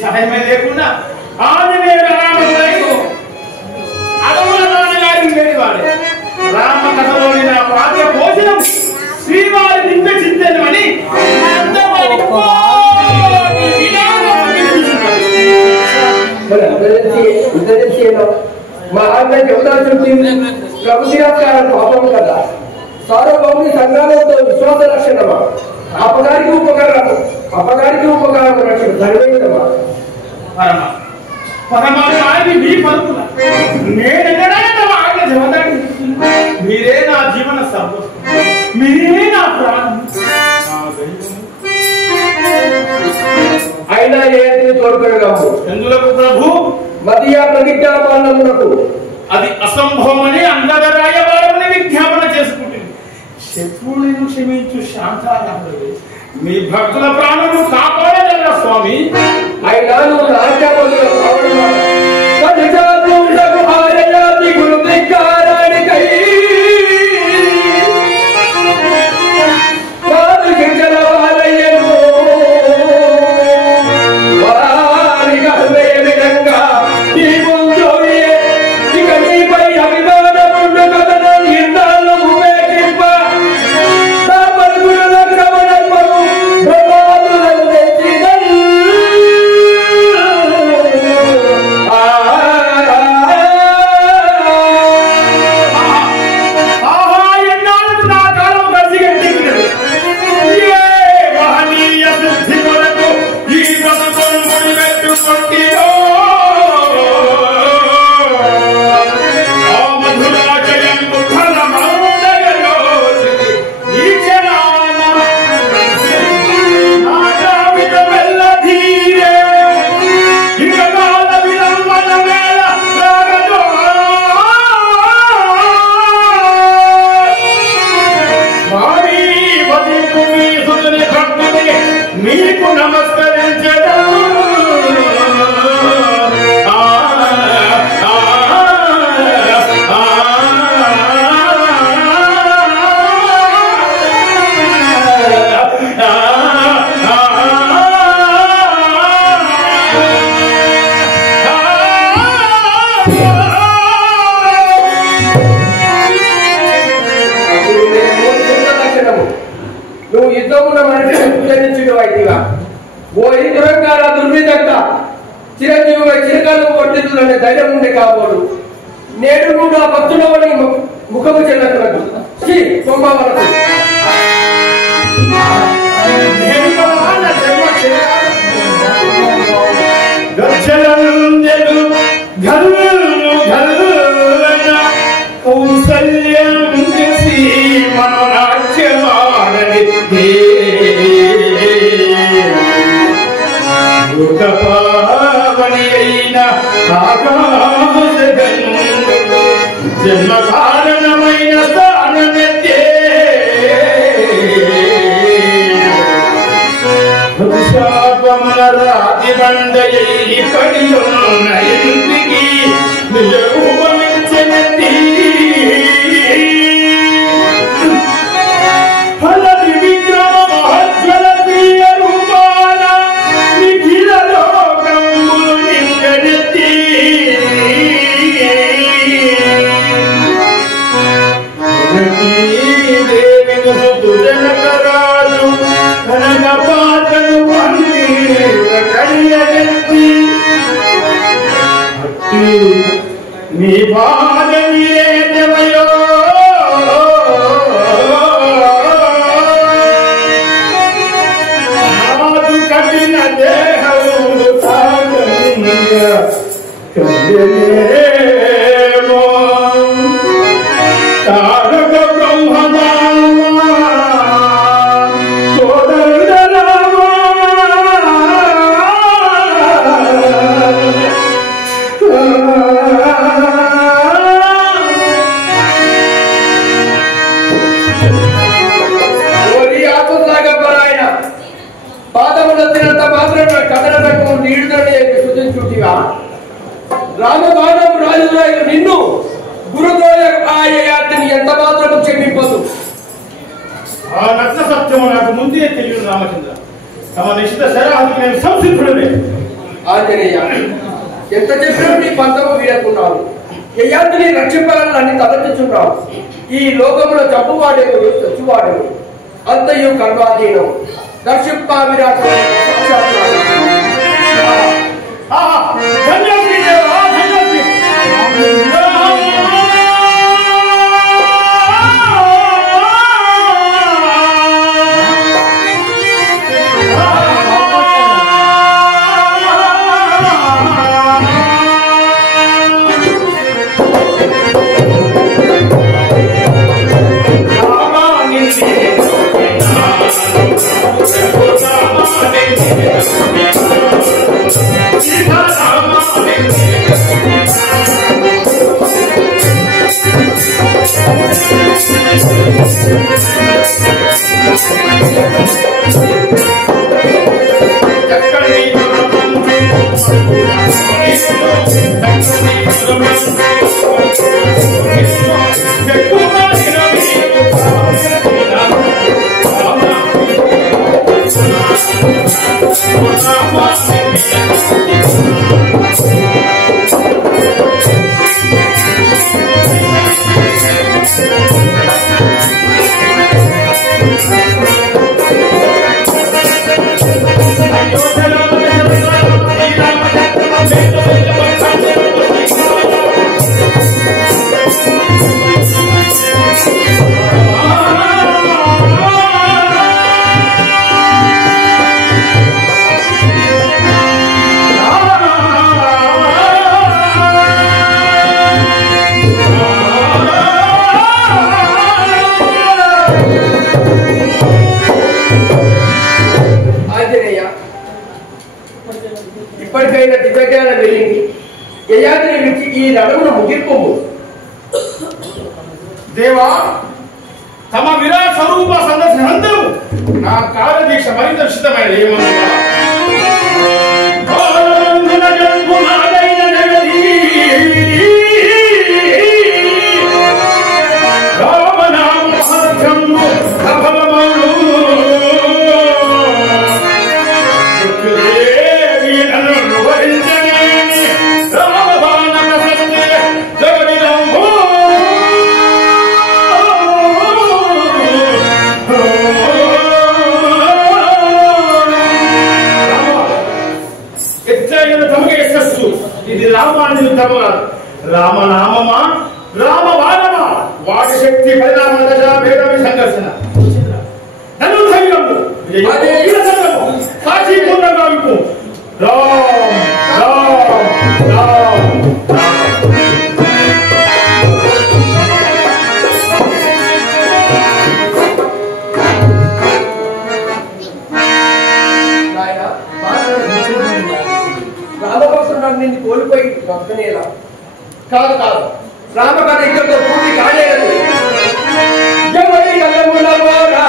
సహాయమే లేకుండా ఆంజనేయుడు రామయ్యకు అగమనాన్నగారిని వేడివాడు. రామ కథలోని నా పాత్ర భోజనం శ్రీవారి దివ్య చింతనమని మా అన్న చెబుతాల్సి ప్రభుత్వం పాపం కదా. సార్వభౌమి సంఘాలతో విశ్వాస రక్షణమా, అపగారికి ఉపకారం రక్షణ ధర్మేంద్రమా. పరమాత్మ మీ పలుకుల నేనెన్నడైనా ఆజ్ఞ జవదాడి మీరే నా జీవన సర్వస్వం, మీరే నా ప్రాణం, నా దైవం. అయినా ఏంటి తోడుకరగాము ఎందులకు ప్రభు? మదియ ప్రతిజ్ఞాపాలమునకు అది అసంభవమని అందరరాయవారమని విజ్ఞాపన చేసుకుంటుంది. శత్రువులను క్షమించు శాంతారాముడు మీ భక్తుల ప్రాణము కాపాడగలరా స్వామి? అయినా నువ్వు రాజ్యాపతుల నువ్వు యుద్ధమున మనిషి పూజనించుడు అయితిగా ఓ ఈ దురంకార దుర్విధంగా చిరంజీవి చిరకాలం వర్తిల్లులనే ధైర్యం ఉండే కాబోలు నేడు నువ్వు నా భక్తులవని ముఖము చెల్లకులకు సొమ్మవరకు కౌసల్యం పావని అయిన జన్మ కారణమైన స్థానమెత్తే శాపముల రాతి బండయి పడి ఉన్న ఇంటికి నిజమించనెత్తి ఫలది విగ్రహ మహజ్వల ప్రియ రూపాల నిఖిల లోకములు నిండెత్తి దేవిను సుజనకరాజు కనక పాటలు కడియెత్తి నీ పాదమేదమయో నాదు కఠిన దేహము సాగంగా కదిలేమో తారక బ్రహ్మదామా సోదరుడరామా పాదములంత మాత్రం కథనకు నీడుదని సూచించుటిగా రామబాణం రాజురాయలు నిన్ను గురుద్రోయ ఆయయాతిని ఎంత మాత్రం క్షమింపదు. ఆ నగ్న సత్యము నాకు ముందే తెలియదు రామచంద్ర. తమ నిశ్చిత శరానికి నేను సంసిద్ధుడనే. ఆంజనేయ ఎంత చెప్పినా నీ పంతము వీడకున్నావు. యయాతిని రక్షింపాలని తలచుచున్నావు. ఈ లోకంలో జబ్బువాడేవు చచ్చువాడేవు అంతయు కర్మాధీనం. దర్శింప విరాట్ యయాతిని విడిచి ఈ రణమును ముగింపు. దేవా, తమ విరాట్ స్వరూప సందర్శనందరూ నా కార్యదీక్ష మరింత విషితమైన ఏమన్నా రామనామమా రామబాణమా వాటి శక్తి పరిణామ దశ భేదమి సంఘర్షణ నన్ను ధైర్యము సాక్షిపూర్ణంగా విప్పు. రామ్ రామ్ రామ్ రామభక్తుడు నిన్ను కోల్పోయి భక్తునేలా కాదు కాదు, రామకథ ఇక్కడితో పూర్తి కాలేదు. ఎవరి కలముల పోరా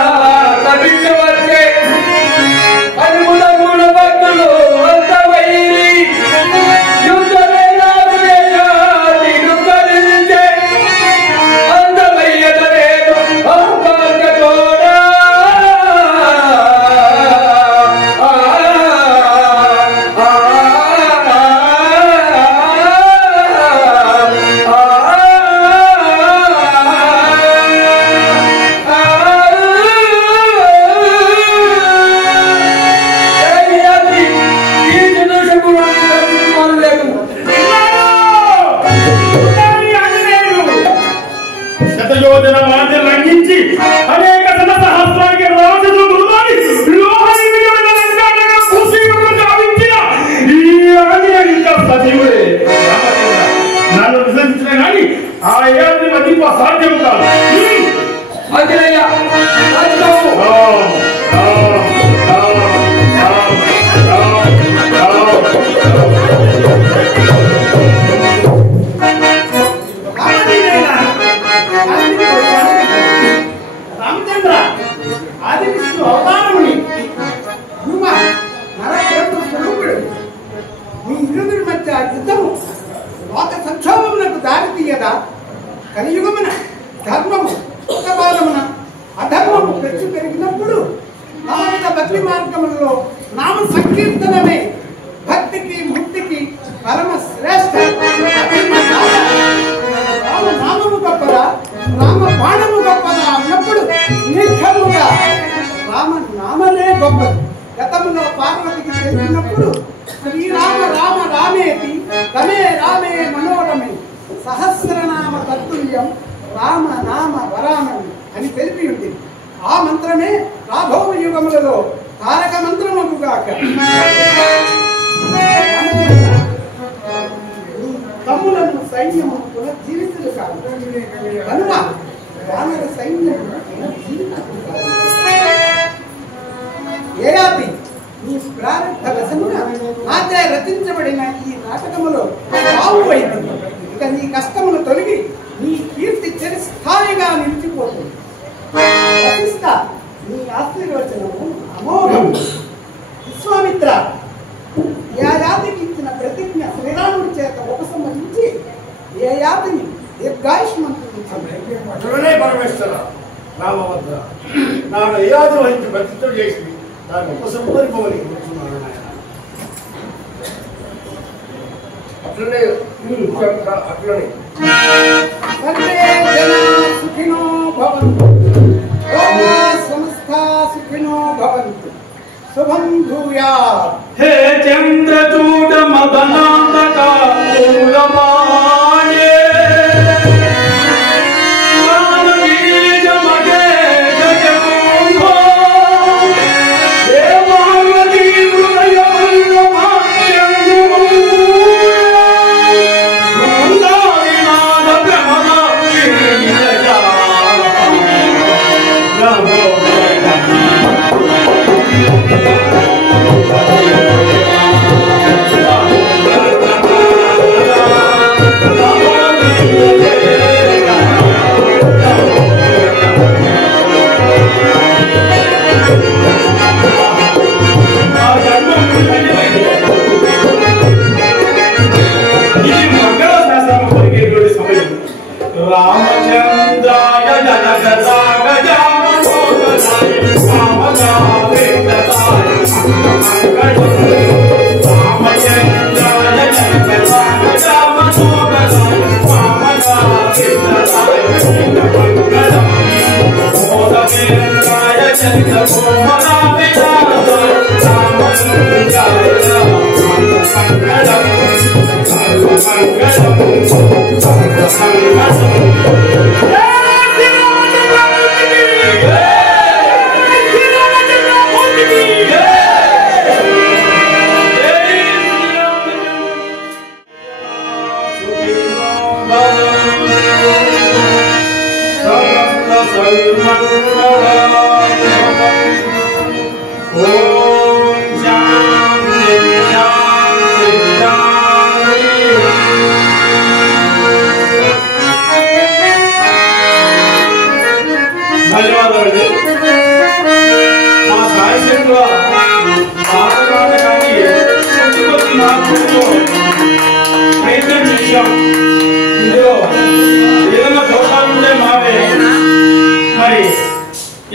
తప్పించవచ్చే కలుముల మూల భక్తులు అంత వైరి యుద్ధమే రాజే అందమయ్యలేదు అహంకారతోడా అనేక జన సహస్రానికి రాజులు గురువారి లోహని ఈ ఆంజనేయుడు ఇంకా సజీవుడే. నన్ను విసర్జించిన కానీ ఆ ఏడాది మధ్య సాధ్యం కాదు. రామచంద్ర ఆది విష్ణు అవతారముని స్వరూపుడు మీ ఇరువురి మధ్య యుద్ధము లోక సంక్షోభమునకు దారి తీయదా? కలియుగమున ధర్మము ఉత్తపాదమున అధర్మము పెంచు పెరిగినప్పుడు నామిక భక్తి మార్గములలో నామ సంకీర్తనమే భక్తికి ముక్తికి పరమ శ్రేష్ఠ. రామ నామము గొప్పదా, రామ బాణము గొప్పదా అన్నప్పుడు నిర్ఘముగా రామ నామనే గొప్పది. గతములో పార్వతికి తెలిసినప్పుడు శ్రీరామ రామ రామేతి రమే రామే మనోరమే సహస్రనామ తత్తుల్యం రామ నామ వరామని అని తెలిపి ఉంది. ఆ మంత్రమే రాబో యుగములలో తారక మంత్రముగాక. తమ్ములను సైన్యము పునర్జీవితులు కాదు కనుక వానర సైన్యం పునర్జీవితులు కాదు. ఏయాతి నీ ప్రారంభ వశమున నాచే రచించబడిన ఈ నాటకములో బావు అయింది. ఇక నీ కష్టమును తొలగి నీ కీర్తి చిరస్థాయిగా నిలిచిపోతుంది. వశిష్ఠ, నీ ఆశీర్వచనము అమోఘం. విశ్వామిత్ర, యయాతికి ఇచ్చిన ప్రతిజ్ఞ శ్రీరాముడి చేత ఉపసంహరించి యయాతిని దీర్ఘాయుష్మంతుడు పరమేశ్వర రామభద్ర నాడు యయాతి వహించి ప్రతిష్ఠ చేసి దాన్ని ఉపసంహరింపవని కూర్చున్నాను నాయన. అట్లనే అట్లనే సర్వే జనా సుఖినో భవంతు, లోకా సమస్తా సుఖినో భవంతు, శుభం భూయాత్. హే చంద్రచూడ మదనాంతక మూలమాయే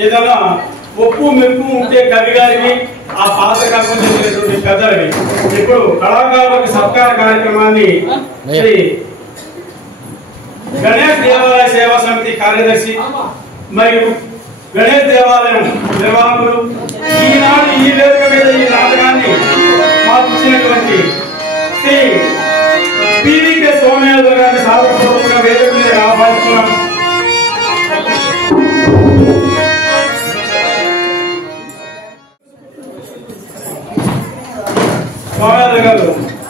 ఏదైనా ఒప్పు మెప్పు ఉంటే కవి గారికి ఆ పాత కల్పన చేసినటువంటి పెద్దలవి ఇప్పుడు కళాకారులకు సత్కార కార్యక్రమాన్ని శ్రీ గణేష్ దేవాలయ సేవా సమితి కార్యదర్శి మరియు గణేష్ దేవాలయం నిర్వాహకులు ఈనాడు ఈ వేదిక మీద ఈ నాటకాన్ని మాకు ఇచ్చినటువంటి శ్రీ పీవీకే సోమయాజు గారిని సాధారణంగా వేదిక మీద ఆహ్వానిస్తున్నాం. సోమయాజు గారు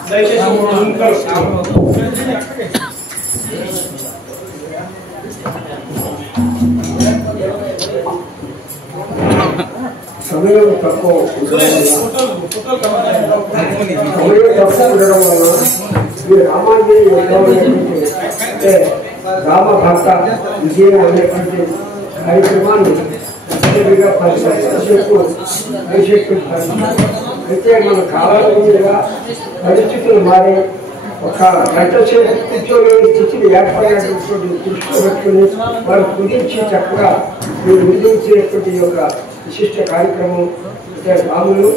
దయచేసి సమయం తక్కువ ఉండడం వల్ల ఈ రామాంజలి అంటే రామ భక్త విజయం అనేటువంటి కార్యక్రమాన్ని అయితే మన కాలాల మీద పరిస్థితులు మారి ఒక గంట సేపు కూర్చోలేని స్థితిని ఏర్పడినటువంటి దృష్టిలో పెట్టుకుని వారు కుదించి చక్కగా మీరు విధించేటువంటి యొక్క విశిష్ట కార్యక్రమం అంటే రాములు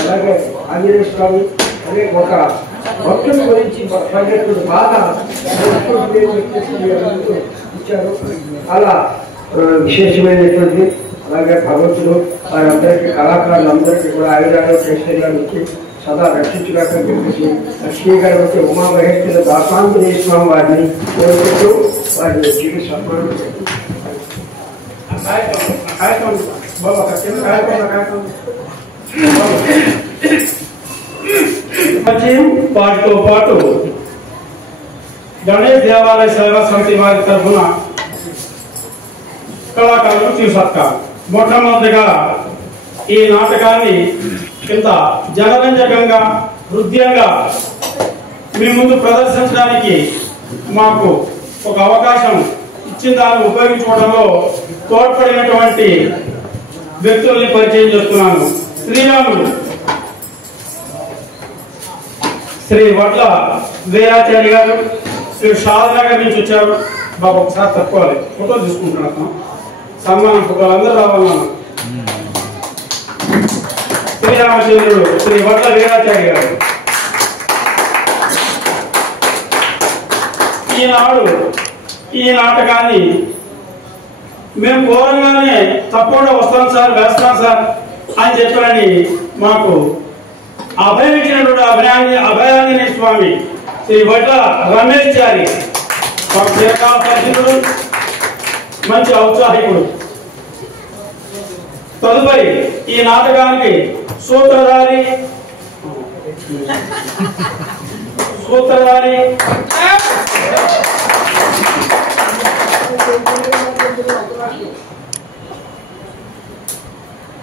అలాగే ఆంజనేయ స్వామి అనే ఒక భక్తుల గురించి పడినటువంటి బాధ ఇచ్చారు. అలా విశేషమైనటువంటి అలాగే భగవంతుడు వారందరికీ కళాకారులందరికీ కూడా ఆయుధాలు ఇచ్చి సదా రక్షించుగాక చెప్పేసి లక్ష్మీ గణపతి ఉమామహేశ్వర దాసాంజనేయ స్వామి వారిని కోరుకుంటూ వారిని జీవి సన్మానం పాటుతో పాటు గణేష్ దేవాలయ సేవా సమితి వారి తరఫున కళాకారులు తీసుకొస్తారు. మొట్టమొదటిగా ఈ నాటకాన్ని ఇంత జనరంజకంగా హృదయంగా మీ ముందు ప్రదర్శించడానికి మాకు ఒక అవకాశం ఇచ్చిన దాన్ని ఉపయోగించుకోవడంలో తోడ్పడినటువంటి వ్యక్తుల్ని పరిచయం చేస్తున్నాను. శ్రీరాములు శ్రీ వడ్ల వీరాచార్య గారు శ్రీ షాదనగర్ నుంచి వచ్చారు. బాబు ఒకసారి తప్పుకోవాలి, ఫోటో తీసుకుంటున్నాను. సన్మానం ఫోటోలు అందరూ రావాలన్నా. శ్రీరామచంద్రుడు శ్రీ వడ్ల వీరాచార్య గారు ఈనాడు ఈ నాటకాన్ని మేము ఘోరంగానే తప్పకుండా వస్తాం సార్, వేస్తాం సార్ అని చెప్పారని మాకు అభయించినటువంటి అభయాంజనేయ స్వామి శ్రీ వడ్ల రమేష్ చారి మాకు చిరకాల పరిచితుడు, మంచి ఔత్సాహికుడు. తదుపరి ఈ నాటకానికి సూత్రధారి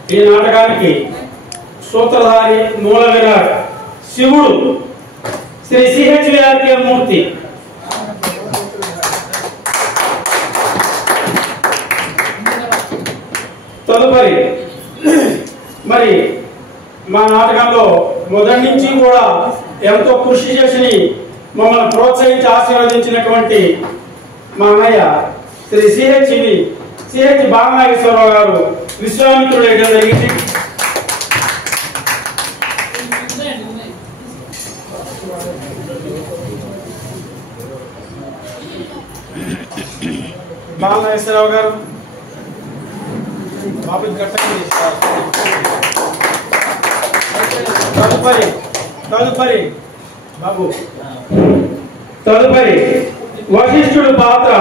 ఈ నాటకానికి సూత్రధారి మూల విరాట్ శివుడు శ్రీ సిహెచ్విఆర్కే మూర్తి. తదుపరి మరి మా నాటకంలో మొదటి నుంచి కూడా ఎంతో కృషి చేసి మమ్మల్ని ప్రోత్సహించి ఆశీర్వదించినటువంటి మా అన్నయ్య శ్రీ సిహెచ్వి సిహెచ్ బాలనాగేశ్వరరావు గారు విశ్వామిత్రుడు వేయడం జరిగింది. బాలనాగేశ్వరరావు గారు బాబు తదుపరి బాబు తదుపరి వశిష్ఠుడు పాత్ర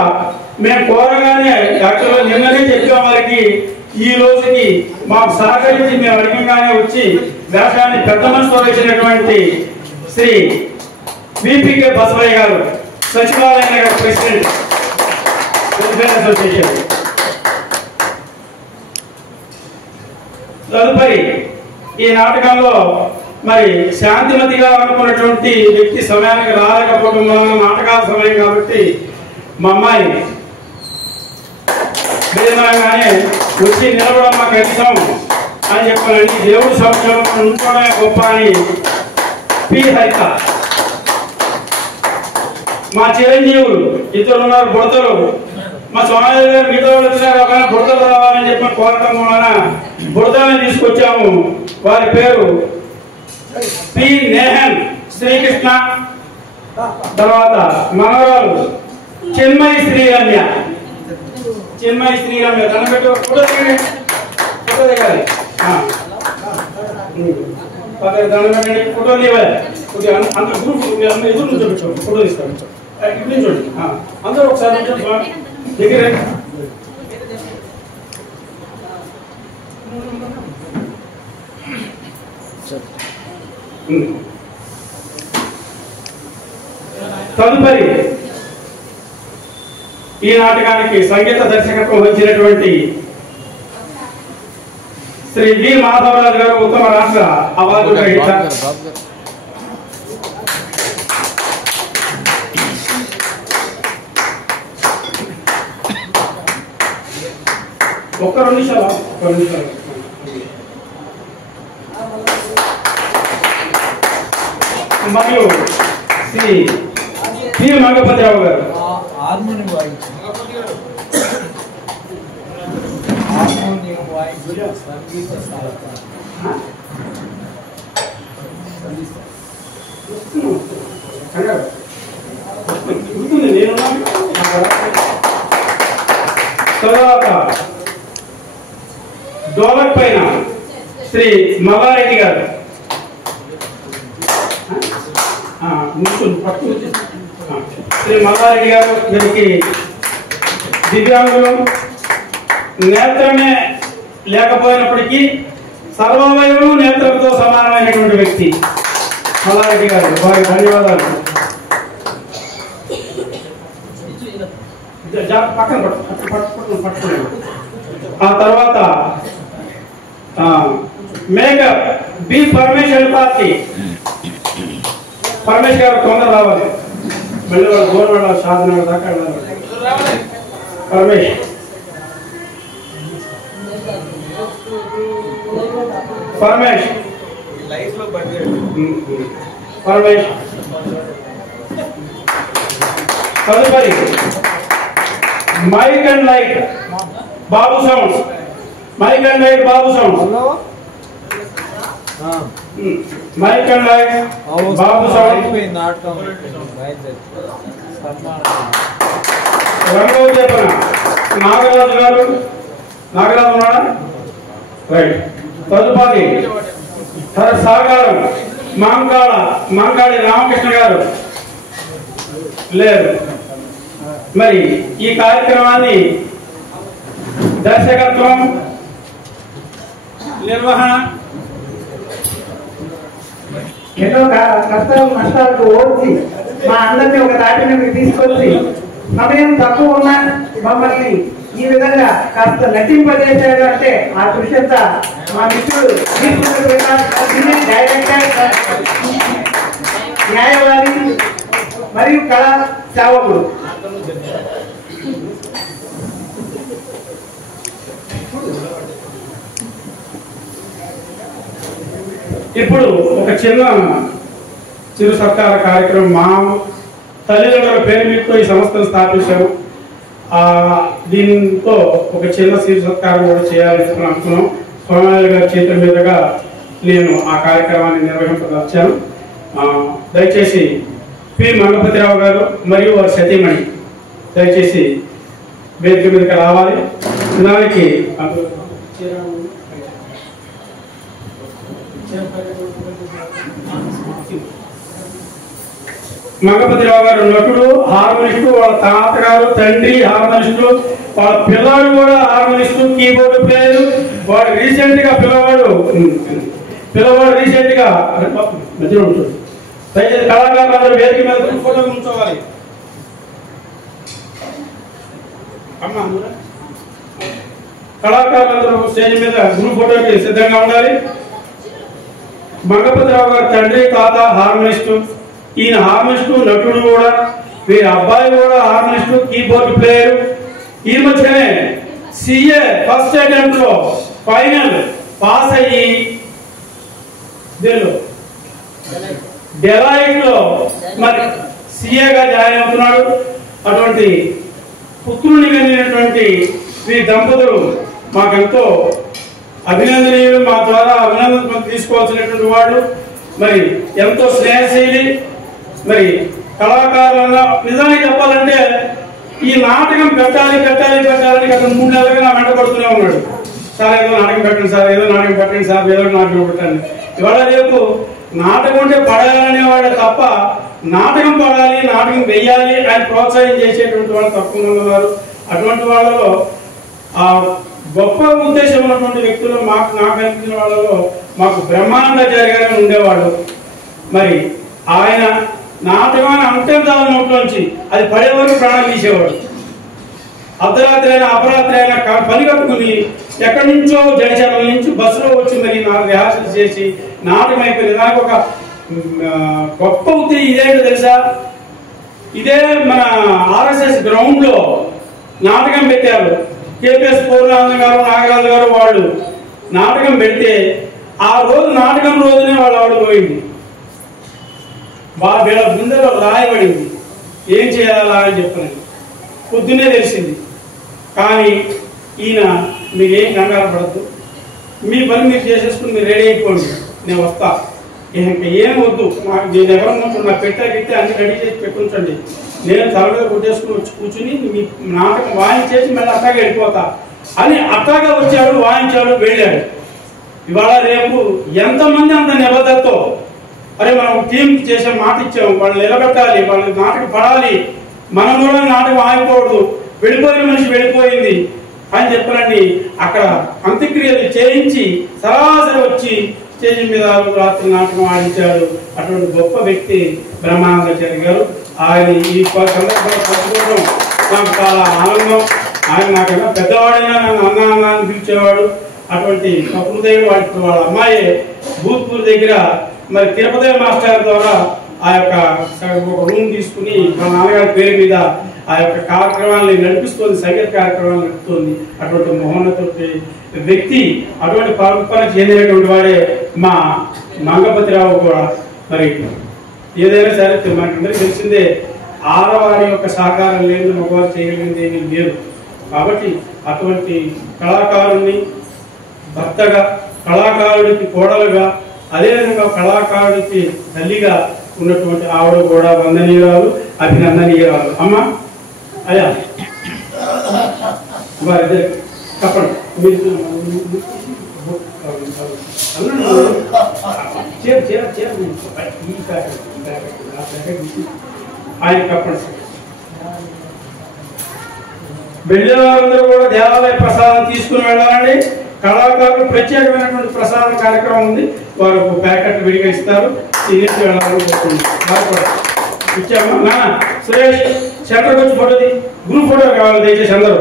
మేము కోరగానే యాక్చువల్గా నిన్ననే చెప్పాం వారికి. ఈ రోజుకి మాకు సహకరించి మేము అడిగంగానే వచ్చి వేషాన్ని పెద్ద మనసుతో వేసినటువంటి శ్రీ విపికే బసవయ్య గారు, సచివాలయ నగర్ ప్రెసిడెంట్, వెల్ఫేర్ అసోసియేషన్. తదుపరి ఈ నాటకంలో మరి శాంతిమతిగా అనుకున్నటువంటి వ్యక్తి సమయానికి రాలేకపోవడం వలన నాటకాల సమయం కాబట్టి మా అమ్మాయి విధానంగానే వచ్చి నిలబడమ్మా కనీసం అని చెప్పాలని, దేవుడి సమక్షంలో ఉంచుకోవడమే గొప్ప అని పి హరిత. మా చిరంజీవులు ఇద్దరు ఉన్నారు బుడతలు. మా స్వామి గారు మిగతా వాళ్ళు వచ్చినారు ఒక బుడతలు రావాలని చెప్పి కోరటం వలన బుడతలను తీసుకొచ్చాము. వారి పేరు పి నేహన్ శ్రీకృష్ణ, తర్వాత మనవరాలు చిన్మయి శ్రీరమ్య. చిన్మయి శ్రీరమ్య దండపెట్టు ఫోటో దిగండి, ఫోటో దిగాలి, దండపెట్టండి, ఫోటో దిగాలి. అంత గ్రూప్ ఎదురు నుంచి పెట్టండి, ఫోటో తీసుకోండి. ఇప్పుడు చూడండి అందరూ ఒకసారి దగ్గర. తదుపరి ఈ నాటకానికి సంగీత దర్శకత్వం వహించినటువంటి శ్రీ వి మాధవరాజు గారు ఉత్తమ రాష్ట్ర అవార్డు గ్రహీత. ఒక్క 2 నిమిషాలు. మరియు శ్రీ పి మంగపతిరావు గారు హార్మోనియం వాయించి సంగీత తర్వాత డోలక్ పైన శ్రీ మల్లారెడ్డి గారు. శ్రీ మల్లారెడ్డి గారు వీరికి దివ్యాంగులు, నేత్రమే లేకపోయినప్పటికీ సర్వావయవం నేత్రంతో సమానమైనటువంటి వ్యక్తి మల్లారెడ్డి గారు. వారికి ధన్యవాదాలు. పక్కన పట్టుకోండి. ఆ తర్వాత makeup B Parameshwar party. Paramesh గారు తొందర రావాలి, మళ్ళీ వాళ్ళు గోరవాడ సాధన దాకా వెళ్ళాలి. పరమేష్ పరమేష్ పరమేష్. తదుపరి mike and light Babu sounds. Mike and light Babu sounds. Mike and light Babu sounds. రంగవ చెప్పన నాగరాజు గారు. నాగరాజు ఉన్నాడా? రైట్. తదుపరి సాగారం మాంకాళి రామకృష్ణ గారు లేరు. మరి ఈ కార్యక్రమాన్ని దర్శకత్వం, నిర్వహణ, ఎన్నో కష్టాలు నష్టాలకు ఓర్చి మా అందరినీ ఒక తాటి మీదకి తీసుకొచ్చి సమయం తక్కువ ఉన్నా మమ్మల్ని ఈ విధంగా కాస్త నటింపజేశాడు అంటే ఆ కృషి అంతా మా మిత్రుడు డైరెక్టర్, న్యాయవాది మరియు కళా సేవకుడు. ఇప్పుడు ఒక చిరు సత్కార కార్యక్రమం మా తల్లిదండ్రుల పేరు మీదతో ఈ సంస్థను స్థాపించాము. దీంతో ఒక చిన్న శిశు సత్కారం కూడా చేయాలని అనుకున్నాం. సోమయాజు గారి చేతుల మీదుగా నేను ఆ కార్యక్రమాన్ని నిర్వహింపదలిచాను. దయచేసి పి మంగపతిరావు గారు మరియు వారి సతీమణి దయచేసి వేదిక మీదకి రావాలి. దానికి మంగపతిరావు గారు నటుడు, హార్మోనిస్టు, వాళ్ళ తాతగారు తండ్రి హార్మోనిస్టు, వాళ్ళ పిల్లాడు కూడా హార్మోనిస్టు, కీబోర్డు ప్లేయర్. వాడు రీసెంట్ గా పిల్లవాడు రీసెంట్ గా మధ్యలో ఉంటుంది. దయచేసి కళాకారులందరూ వేదిక మీద ఫోటో ఉంచుకోవాలి. కళాకారులందరూ స్టేజ్ మీద గ్రూప్ ఫోటోకి సిద్ధంగా ఉండాలి. మంగపతిరావు గారు తండ్రి తాత హార్మోనిస్టు, ఈయన హార్మోనిస్టు నటుడు కూడా, వీరి అబ్బాయి కూడా హార్మోనిస్టు, కీబోర్డ్ ప్లేయర్. ఈ మధ్యనే సిఏ ఫస్ట్ అటెంప్ట్ లో ఫైనల్ పాస్ అయ్యి డెలాయిట్ లో మరి సిఏగా జాయిన్ అవుతున్నాడు. అటువంటి పుత్రుని కలిగినటువంటి వీరి దంపతులు మాకెంతో అభినందనీయులు. మా ద్వారా అభినందన తీసుకోవాల్సినటువంటి వాడు. మరి ఎంతో స్నేహశీలి. మరి కళాకారులంగా నిజానికి చెప్పాలంటే ఈ నాటకం పెట్టాలని గత 3 నెలలుగా నా వెంట పడుతూనే ఉన్నాడు. సార్ ఏదో నాటకం పెట్టండి సార్, ఏదో నాటకం పెట్టండి సార్, ఏదో నాటకం పెట్టండి. ఇవాళ రేపు నాటకం అంటే పడాలనేవాడు తప్ప నాటకం పడాలి, నాటకం వెయ్యాలి అని ప్రోత్సాహం చేసేటువంటి వాళ్ళు తక్కువ ఉన్నారు. అటువంటి వాళ్ళలో ఆ గొప్ప ఉద్దేశం ఉన్నటువంటి వ్యక్తులు నాకు అనిపించిన వాళ్ళలో మాకు బ్రహ్మానందాచార్య గారు ఉండేవాడు. మరి ఆయన నాటకం అంటే దాని నోట్లోంచి అది పడే వరకు ప్రాణం తీసేవాడు. అర్ధరాత్రి అయినా అపరాత్రి అయినా పని కట్టుకుని ఎక్కడి నుంచో జడిచర్ల నుంచి బస్సులో వచ్చి మరి నాకు రిహార్సల్ చేసి నాటకం అయిపోయింది. నాకు ఒక గొప్ప ఉద్దేశం ఇదేంటో తెలుసా, ఇదే మన RSS గ్రౌండ్ లో నాటకం పెట్టారు. KPS పూర్ణానంద గారు, నాగరాజు గారు వాళ్ళు నాటకం పెడితే ఆ రోజు నాటకం రోజునే వాళ్ళ ఆవిడ పోయింది. వీళ్ళ గుండెలో రాయబడింది. ఏం చేయాలా అని చెప్పాను. పొద్దున్నే తెలిసింది. కానీ ఈయన మీరేం కంగారు పడద్దు, మీ పని మీరు చేసేసుకుని మీరు రెడీ అయిపోండి, నేను వస్తా, ఇంకా ఏం వద్దు, నాకు నేను ఎవరు ఉంటుంది నా పెట్టగిట్టే అన్ని రెడీ చేసి పెట్టుంచండి, నేను తలగా కొట్టేసుకుని వచ్చి కూర్చుని మీ నాటకం వాయించేసి మళ్ళీ అట్టాగా వెళ్ళిపోతా అని అట్టాగా వచ్చాడు, వాయించాడు, వెళ్ళాడు. ఇవాళ రేపు ఎంతమంది అంత నిబద్ధతతో అరే మనం టీంకి చేసే మాట ఇచ్చాము, వాళ్ళు నిలబెట్టాలి, వాళ్ళు నాటకం పడాలి, మనం కూడా నాటకం ఆగిపోవద్దు, వెళ్ళిపోయిన మనిషి వెళ్ళిపోయింది అని చెప్పనండి. అక్కడ అంత్యక్రియలు చేయించి సరాసరి వచ్చి స్టేజ్ మీద రాత్రి నాటకం ఆడించాడు. అటువంటి గొప్ప వ్యక్తి బ్రహ్మానందాచార్య గారు. ఆయన ఈ సందర్భంగా పట్టుకోవడం నాకు చాలా ఆనందం. ఆయన నాకన్నా పెద్దవాడైనా నన్ను అన్న అని పిలిచేవాడు. అటువంటి హృదయం వాళ్ళ అమ్మాయి భూత్పూర్ దగ్గర మరి తిరుపతి మాస్టర్ ద్వారా ఆ యొక్క ఒక రూమ్ తీసుకుని మా నాన్నగారి పేరు మీద ఆ యొక్క కార్యక్రమాన్ని నడిపిస్తుంది, సంగీత కార్యక్రమాలు నడుపుతుంది. అటువంటి మహోన్నత వ్యక్తి, అటువంటి పరంపరకు చెందినటువంటి వాడే మా మంగపతిరావు కూడా. మరి ఏదైనా సరే మనకందరికీ తెలిసిందే, ఆడవారి యొక్క సహకారం లేదు, మగవారు చేయగలిగింది ఏమీ లేదు. కాబట్టి అటువంటి కళాకారుణ్ణి భర్తగా, కళాకారుడికి కోడలుగా, అదేవిధంగా కళాకారుడికి తల్లిగా ఉన్నటువంటి ఆవిడ కూడా వందనీయురాలు, అభినందనీయురాలు. అమ్మ అయ్యా వారిద్దరు చెప్పండి. ఆయన చెప్పండి. వెళ్ళిన వారందరూ కూడా దేవాలయ ప్రసాదం తీసుకుని వెళ్ళాలండి. కళాకారులు ప్రత్యేకమైనటువంటి ప్రసాదం కార్యక్రమం ఉంది, వారు ఒక ప్యాకెట్ విడిగా ఇస్తారు, తినేసి వెళ్ళాలని చెప్తుంది. ఇచ్చామా నాన్న సురేష్ సెంటర్కి వచ్చి ఫోటోది, గ్రూప్ ఫోటో కావాలి దయచేసి అందరూ.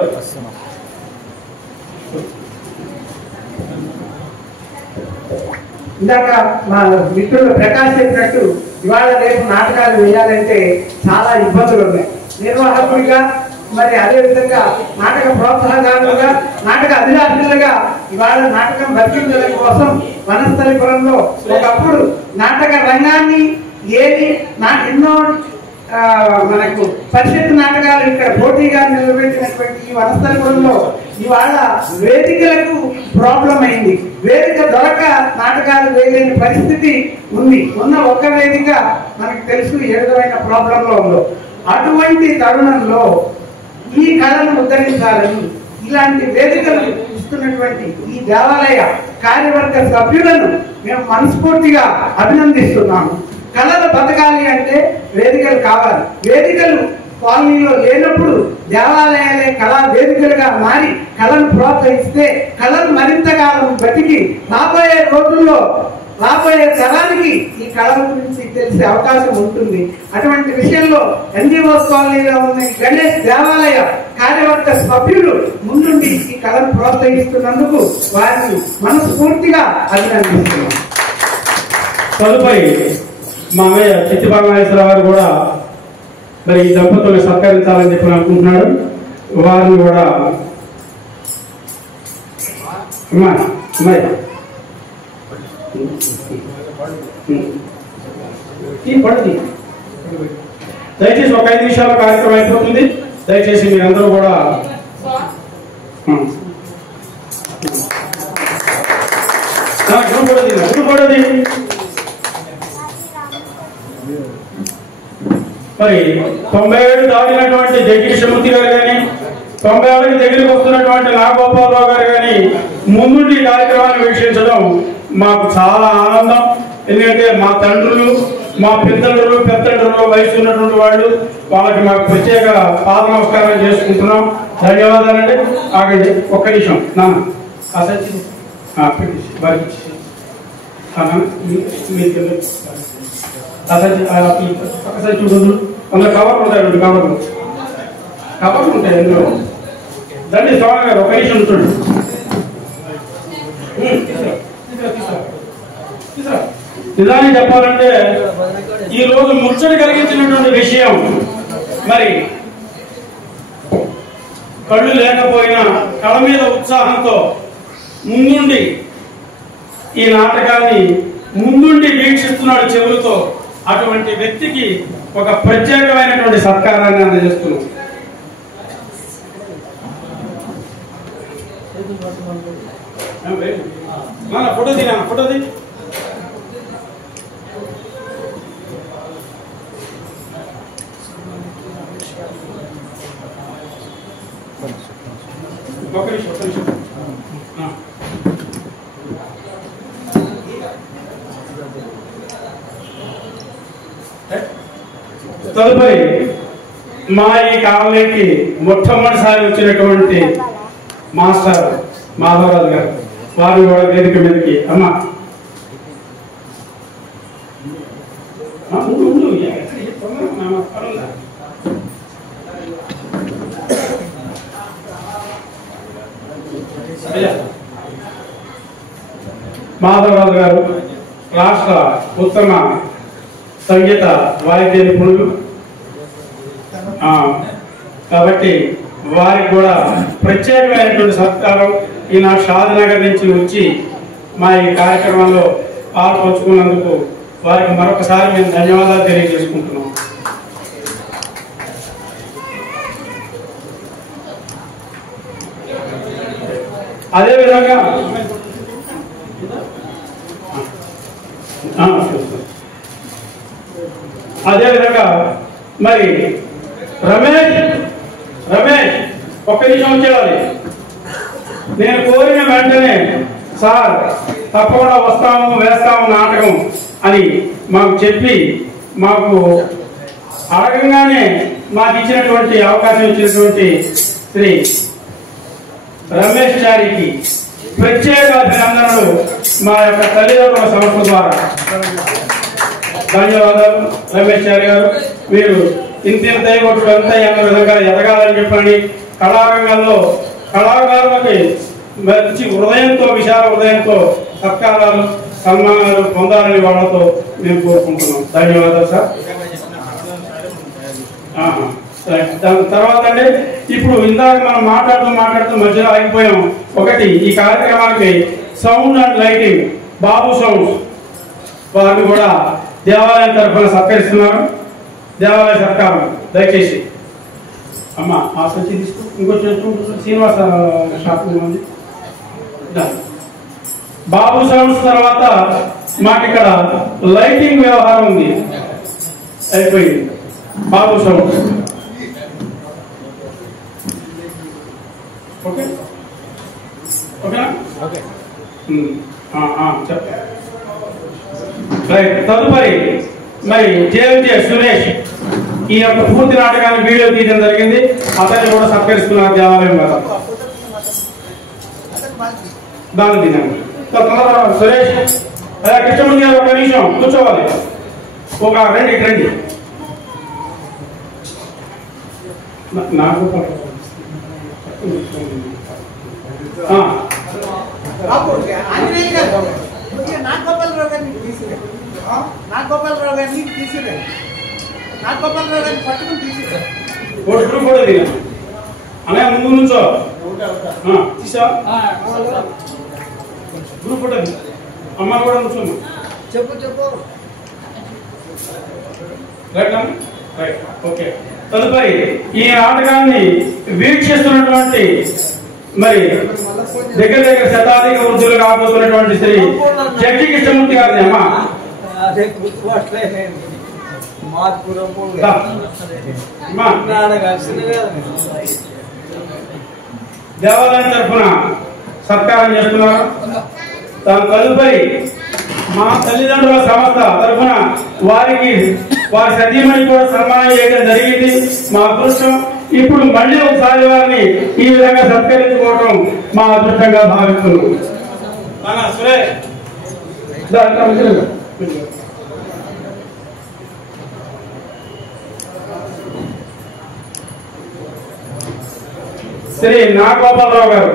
ఇందాక మా మిత్రులు ప్రకాష్ చెప్పినట్టు ఇవాళ రేపు నాటకాలు వేయాలంటే చాలా ఇబ్బందులు ఉన్నాయి. నిర్వాహకుడిగా మరి అదేవిధంగా నాటక ప్రోత్సాహకారులుగా, నాటక అభిలాషులుగా ఇవాళ నాటకం బతికించడం కోసం వనస్థలిపురంలో ఒకప్పుడు నాటక రంగాన్ని ఎన్నో మనకు పరిషత్ నాటకాలు ఇక్కడ పోటీగా నిలబెట్టినటువంటి ఈ వనస్థలిపురంలో ఇవాళ వేదికలకు ప్రాబ్లం అయింది. వేదిక దొరక నాటకాలు వేయలేని పరిస్థితి ఉంది. ఉన్న ఒక వేదిక మనకు తెలుసు ఏ విధమైన ప్రాబ్లంలో ఉందో. అటువంటి తరుణంలో ఈ కళను ఉద్ధరించాలని ఇలాంటి వేదికలు ఇస్తున్నటువంటి ఈ దేవాలయ కార్యవర్గ సభ్యులను మేము మనస్ఫూర్తిగా అభినందిస్తున్నాము. కళలు బతకాలి అంటే వేదికలు కావాలి. వేదికలు కాలనీలో లేనప్పుడు దేవాలయాలే కళా వేదికలుగా మారి కళను ప్రోత్సహిస్తే కళలు మరింత కాలం బతికి రాబోయే రోజుల్లో రాబోయే తరానికి ఈ కళల గురించి తెలిసే అవకాశం ఉంటుంది. అటువంటి విషయంలో ఎన్జిఓస్ కాలనీలో ఉన్న గణేష్ దేవాలయ కార్యవర్గ సభ్యులు ముందుండి ఈ కళను ప్రోత్సహిస్తున్నందుకు వారిని మనస్ఫూర్తిగా అభినందిస్తున్నాం. తదుపరి మా అన్నయ్య చిత్తిబాలనాగేశ్వరరావు గారు కూడా మరి ఈ దంపతులను సత్కరించాలని చెప్పి అనుకుంటున్నాడు. వారిని కూడా దయచేసి ఒక 5 నిమిషాల కార్యక్రమం అయిపోతుంది. దయచేసి మీరందరూ కూడా మరి 97 దాటినటువంటి జగదీశమూర్తి గారు కానీ 90 దగ్గరికి వస్తున్నటువంటి నాగోపాలరావు గారు కానీ ముందుండి ఈ కార్యక్రమాన్ని వీక్షించడం మాకు చాలా ఆనందం. ఎందుకంటే మా తండ్రులు మా పెద్దలు వయసు ఉన్నటువంటి వాళ్ళు వాళ్ళకి మాకు ప్రత్యేక పాద నమస్కారం చేసుకుంటున్నాం. ధన్యవాదాలండి. ఆగండి ఒక్క నిమిషం నాన్న చూడదు అందులో కవర్లు ఉంటాయండి. కవర్లు ఉంటాయి అందులో. రండి స్వామి గారు ఒక నిమిషం చూడండి. నిజాన్ని చెప్పాలంటే ఈ రోజు ముచ్చట కలిగించినటువంటి విషయం, మరి కళ్ళు లేకపోయినా కళ మీద ఉత్సాహంతో ముందుండి ఈ నాటకాన్ని ముందుండి వీక్షిస్తున్నాడు చెవులతో. అటువంటి వ్యక్తికి ఒక ప్రత్యేకమైనటువంటి సత్కారాన్ని అందజేస్తున్నాం. ఫోటో దినా ఫోటో ది తదుపరి మా ఈ కాలనీకి మొట్టమొదటిసారి వచ్చినటువంటి మాస్టర్ మాధవరాజు గారు, వారు కూడా వేదిక మీదకి అమ్మా మాధవరాజు గారు రాష్ట్ర ఉత్తమ సంగీత వాయిద్య నిపుణులు కాబట్టి వారికి కూడా ప్రత్యేకమైనటువంటి సత్కారం ఈనాడు షాద్నగర్ నుంచి వచ్చి మా ఈ కార్యక్రమంలో పాల్పంచుకున్నందుకు వారికి మరొకసారి మేము ధన్యవాదాలు తెలియజేసుకుంటున్నాం. అదేవిధంగా మరి రమేష్ ఒక్క నిమిషం వచ్చేయాలి. నేను కోరిన వెంటనే సార్ తప్పకుండా వస్తాము వేస్తాము నాటకం అని మాకు చెప్పి మాకు అడగంగానే మాకు ఇచ్చినటువంటి అవకాశం ఇచ్చినటువంటి శ్రీ రమేష్ చారికి ప్రత్యేక అభినందనలు మా యొక్క తల్లిదండ్రుల సంస్థ ద్వారా. ధన్యవాదాలు రమేష్ చారి గారు. మీరు ఇంత దయగొట్టు ఎంత అన్న విధంగా ఎదగాలని చెప్పండి. కళారంగంలో కళాకారులకి మంచి హృదయంతో విశాల హృదయంతో సత్కారాలు సన్మానాలు పొందాలని వాళ్ళతో మేము కోరుకుంటున్నాం. ధన్యవాదాలు సార్. దాని తర్వాత అంటే ఇప్పుడు ఇందాక మనం మాట్లాడుతూ మధ్యలో ఆగిపోయాం. ఒకటి ఈ కార్యక్రమానికి sound and lighting Babu sounds వారిని కూడా దేవాలయం తరఫున సత్కరిస్తున్నారు. దేవాలయ సత్కారం దయచేసి అమ్మ ఆ సంచి తీసుకో. ఇంకొంచెం శ్రీనివాస షాప్ ఉంది. బాబు సౌండ్స్ తర్వాత మాకు ఇక్కడ లైటింగ్ వ్యవహారం ఉంది, అయిపోయింది. బాబు సౌండ్స్ ఓకే ఓకేనా? చెప్తా. రైట్. తదుపరి మరి జేఎంజే సురేష్ ఈ యొక్క పూర్తి నాటకాన్ని వీడియో తీయడం జరిగింది. అతన్ని కూడా సత్కరిస్తున్నారు దేవాలయం కదా. దాన్ని తినండి సురేష్. అదే కృష్ణమూర్తి గారు ఒక నిమిషం కూర్చోవాలి. ఒక రండి నాకు నాగోపాలరావు గారిని తీసుకురండి. నాగోపాలరావు గారిని తీసుకురండి. నాగోపాలరావు గారిని పట్టుకుని తీసుకురండి. ఫోటో దిగా అనే ముందు నుంచో తీసా గ్రూప్ ఫోటో అమ్మ కూడా నుంచోమ్మా. చెప్పు రైట్. ఓకే. తదుపరి ఈ నాటకాన్ని వీక్షిస్తున్నటువంటి మరి దగ్గర శతాధిక వృద్ధులు కాబోతున్నటువంటి శ్రీ జగ్గి కృష్ణమూర్తి గారిని అమ్మా దేవాలయం తరఫున సత్కారం చేస్తున్నారు. దాని తదుపరి మా తల్లిదండ్రుల సంస్థ తరఫున వారి సతీమణి కూడా సన్మానం చేయడం జరిగింది. మా అదృష్టం. ఇప్పుడు మళ్ళీ ఒకసారి వారిని ఈ విధంగా సత్కరించుకోవటం మా అదృష్టంగా భావిస్తున్నాం. శ్రీ నాగోపాలరావు గారు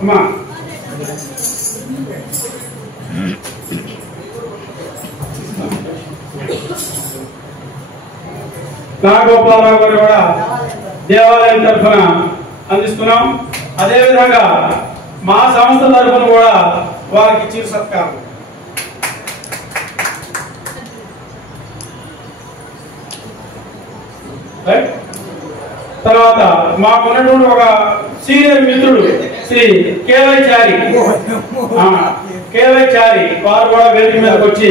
అమ్మా నాగోపాలరావు గారు కూడా దేవాలయం తరఫున అందిస్తున్నాం. అదేవిధంగా మా సంస్థ తరఫున కూడా వారికి చిరు సత్కారం. తర్వాత మాకున్నటువంటి ఒక సీనియర్ మిత్రుడు శ్రీ కేవై చారి వారు కూడా వేదిక మీదకి వచ్చి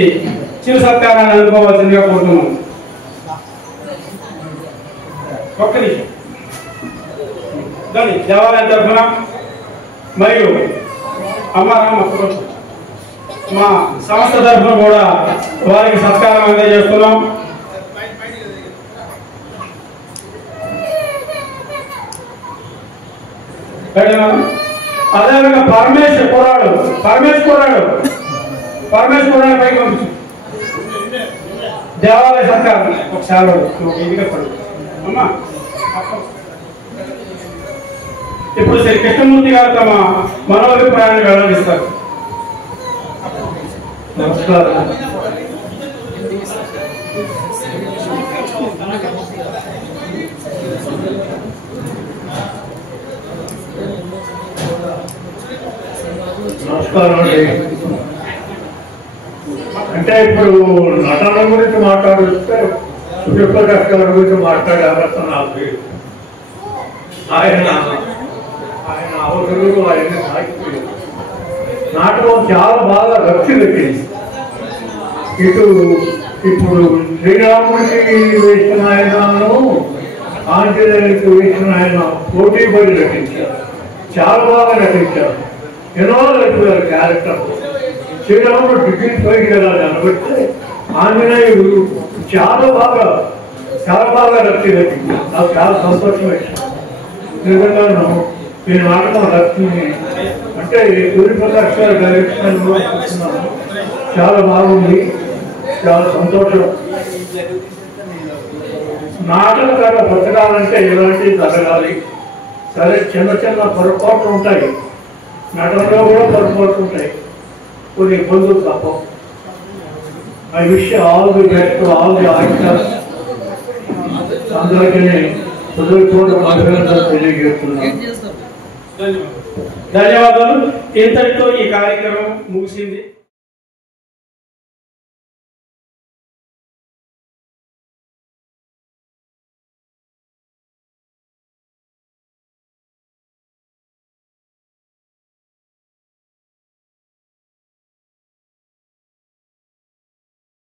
చిరు సత్కారాన్ని అందుకోవాల్సిందిగా కోరుతున్నాం. ఒక్క నిమిషం. దాన్ని దేవాలయం తరఫున మరియు అమ్మారామ మా సంస్థ తరఫున కూడా వారికి సత్కారం అందజేస్తున్నాం. అదేవిధంగా పరమేష్ కోరాడు పైకి పంపించు. దేవాలయ సత్కారం ఒకసారి అమ్మా. ఇప్పుడు శ్రీ కృష్ణమూర్తి గారు తమ మనోభిప్రాయాన్ని వెల్లడిస్తారు. నమస్కారం. నమస్కారం అండి. అంటే ఇప్పుడు నటన గురించి మాట్లాడితే సూర్యప్రకాష్ గారి గురించి మాట్లాడే అవసరం నాకు. ఆయన అవసరం ఆయన సాగిపోయారు. నాటకం చాలా బాగా రక్షి పెట్టింది. ఇప్పుడు శ్రీరాముడికి వేసిన ఆయనను ఆంజనేయుడికి వేసిన ఆయన పోటీ పడి నటించారు. చాలా బాగా నటించారు. ఎన్నో నటించారు క్యారెక్టర్. శ్రీరాముడు డిగ్రీ పైకి వెళ్ళాలి అనబట్టి ఆంజనేయుడు చాలా బాగా రక్షి నటించారు. నాకు చాలా సంతోషం వేసాను. నిజంగా నేను నాటకం రక్షిని అంటే సూర్యప్రకాష్ గారి డైరెక్షన్ చాలా బాగుంది. చాలా సంతోషం. నాటక కథ బతకాలంటే ఎలాంటివి జరగాలి. సరే చిన్న పొరపాట్లు ఉంటాయి. నటనలో కూడా పొరపాట్లు ఉంటాయి. కొన్ని ఇబ్బందులు తప్ప. I wish all the best to all the actors. అందరికీ హృదయపూర్వక అభినందనలు తెలియజేస్తున్నాను. ధన్యవాదాలు. ఇంతటితో ఈ కార్యక్రమం ముగిసింది.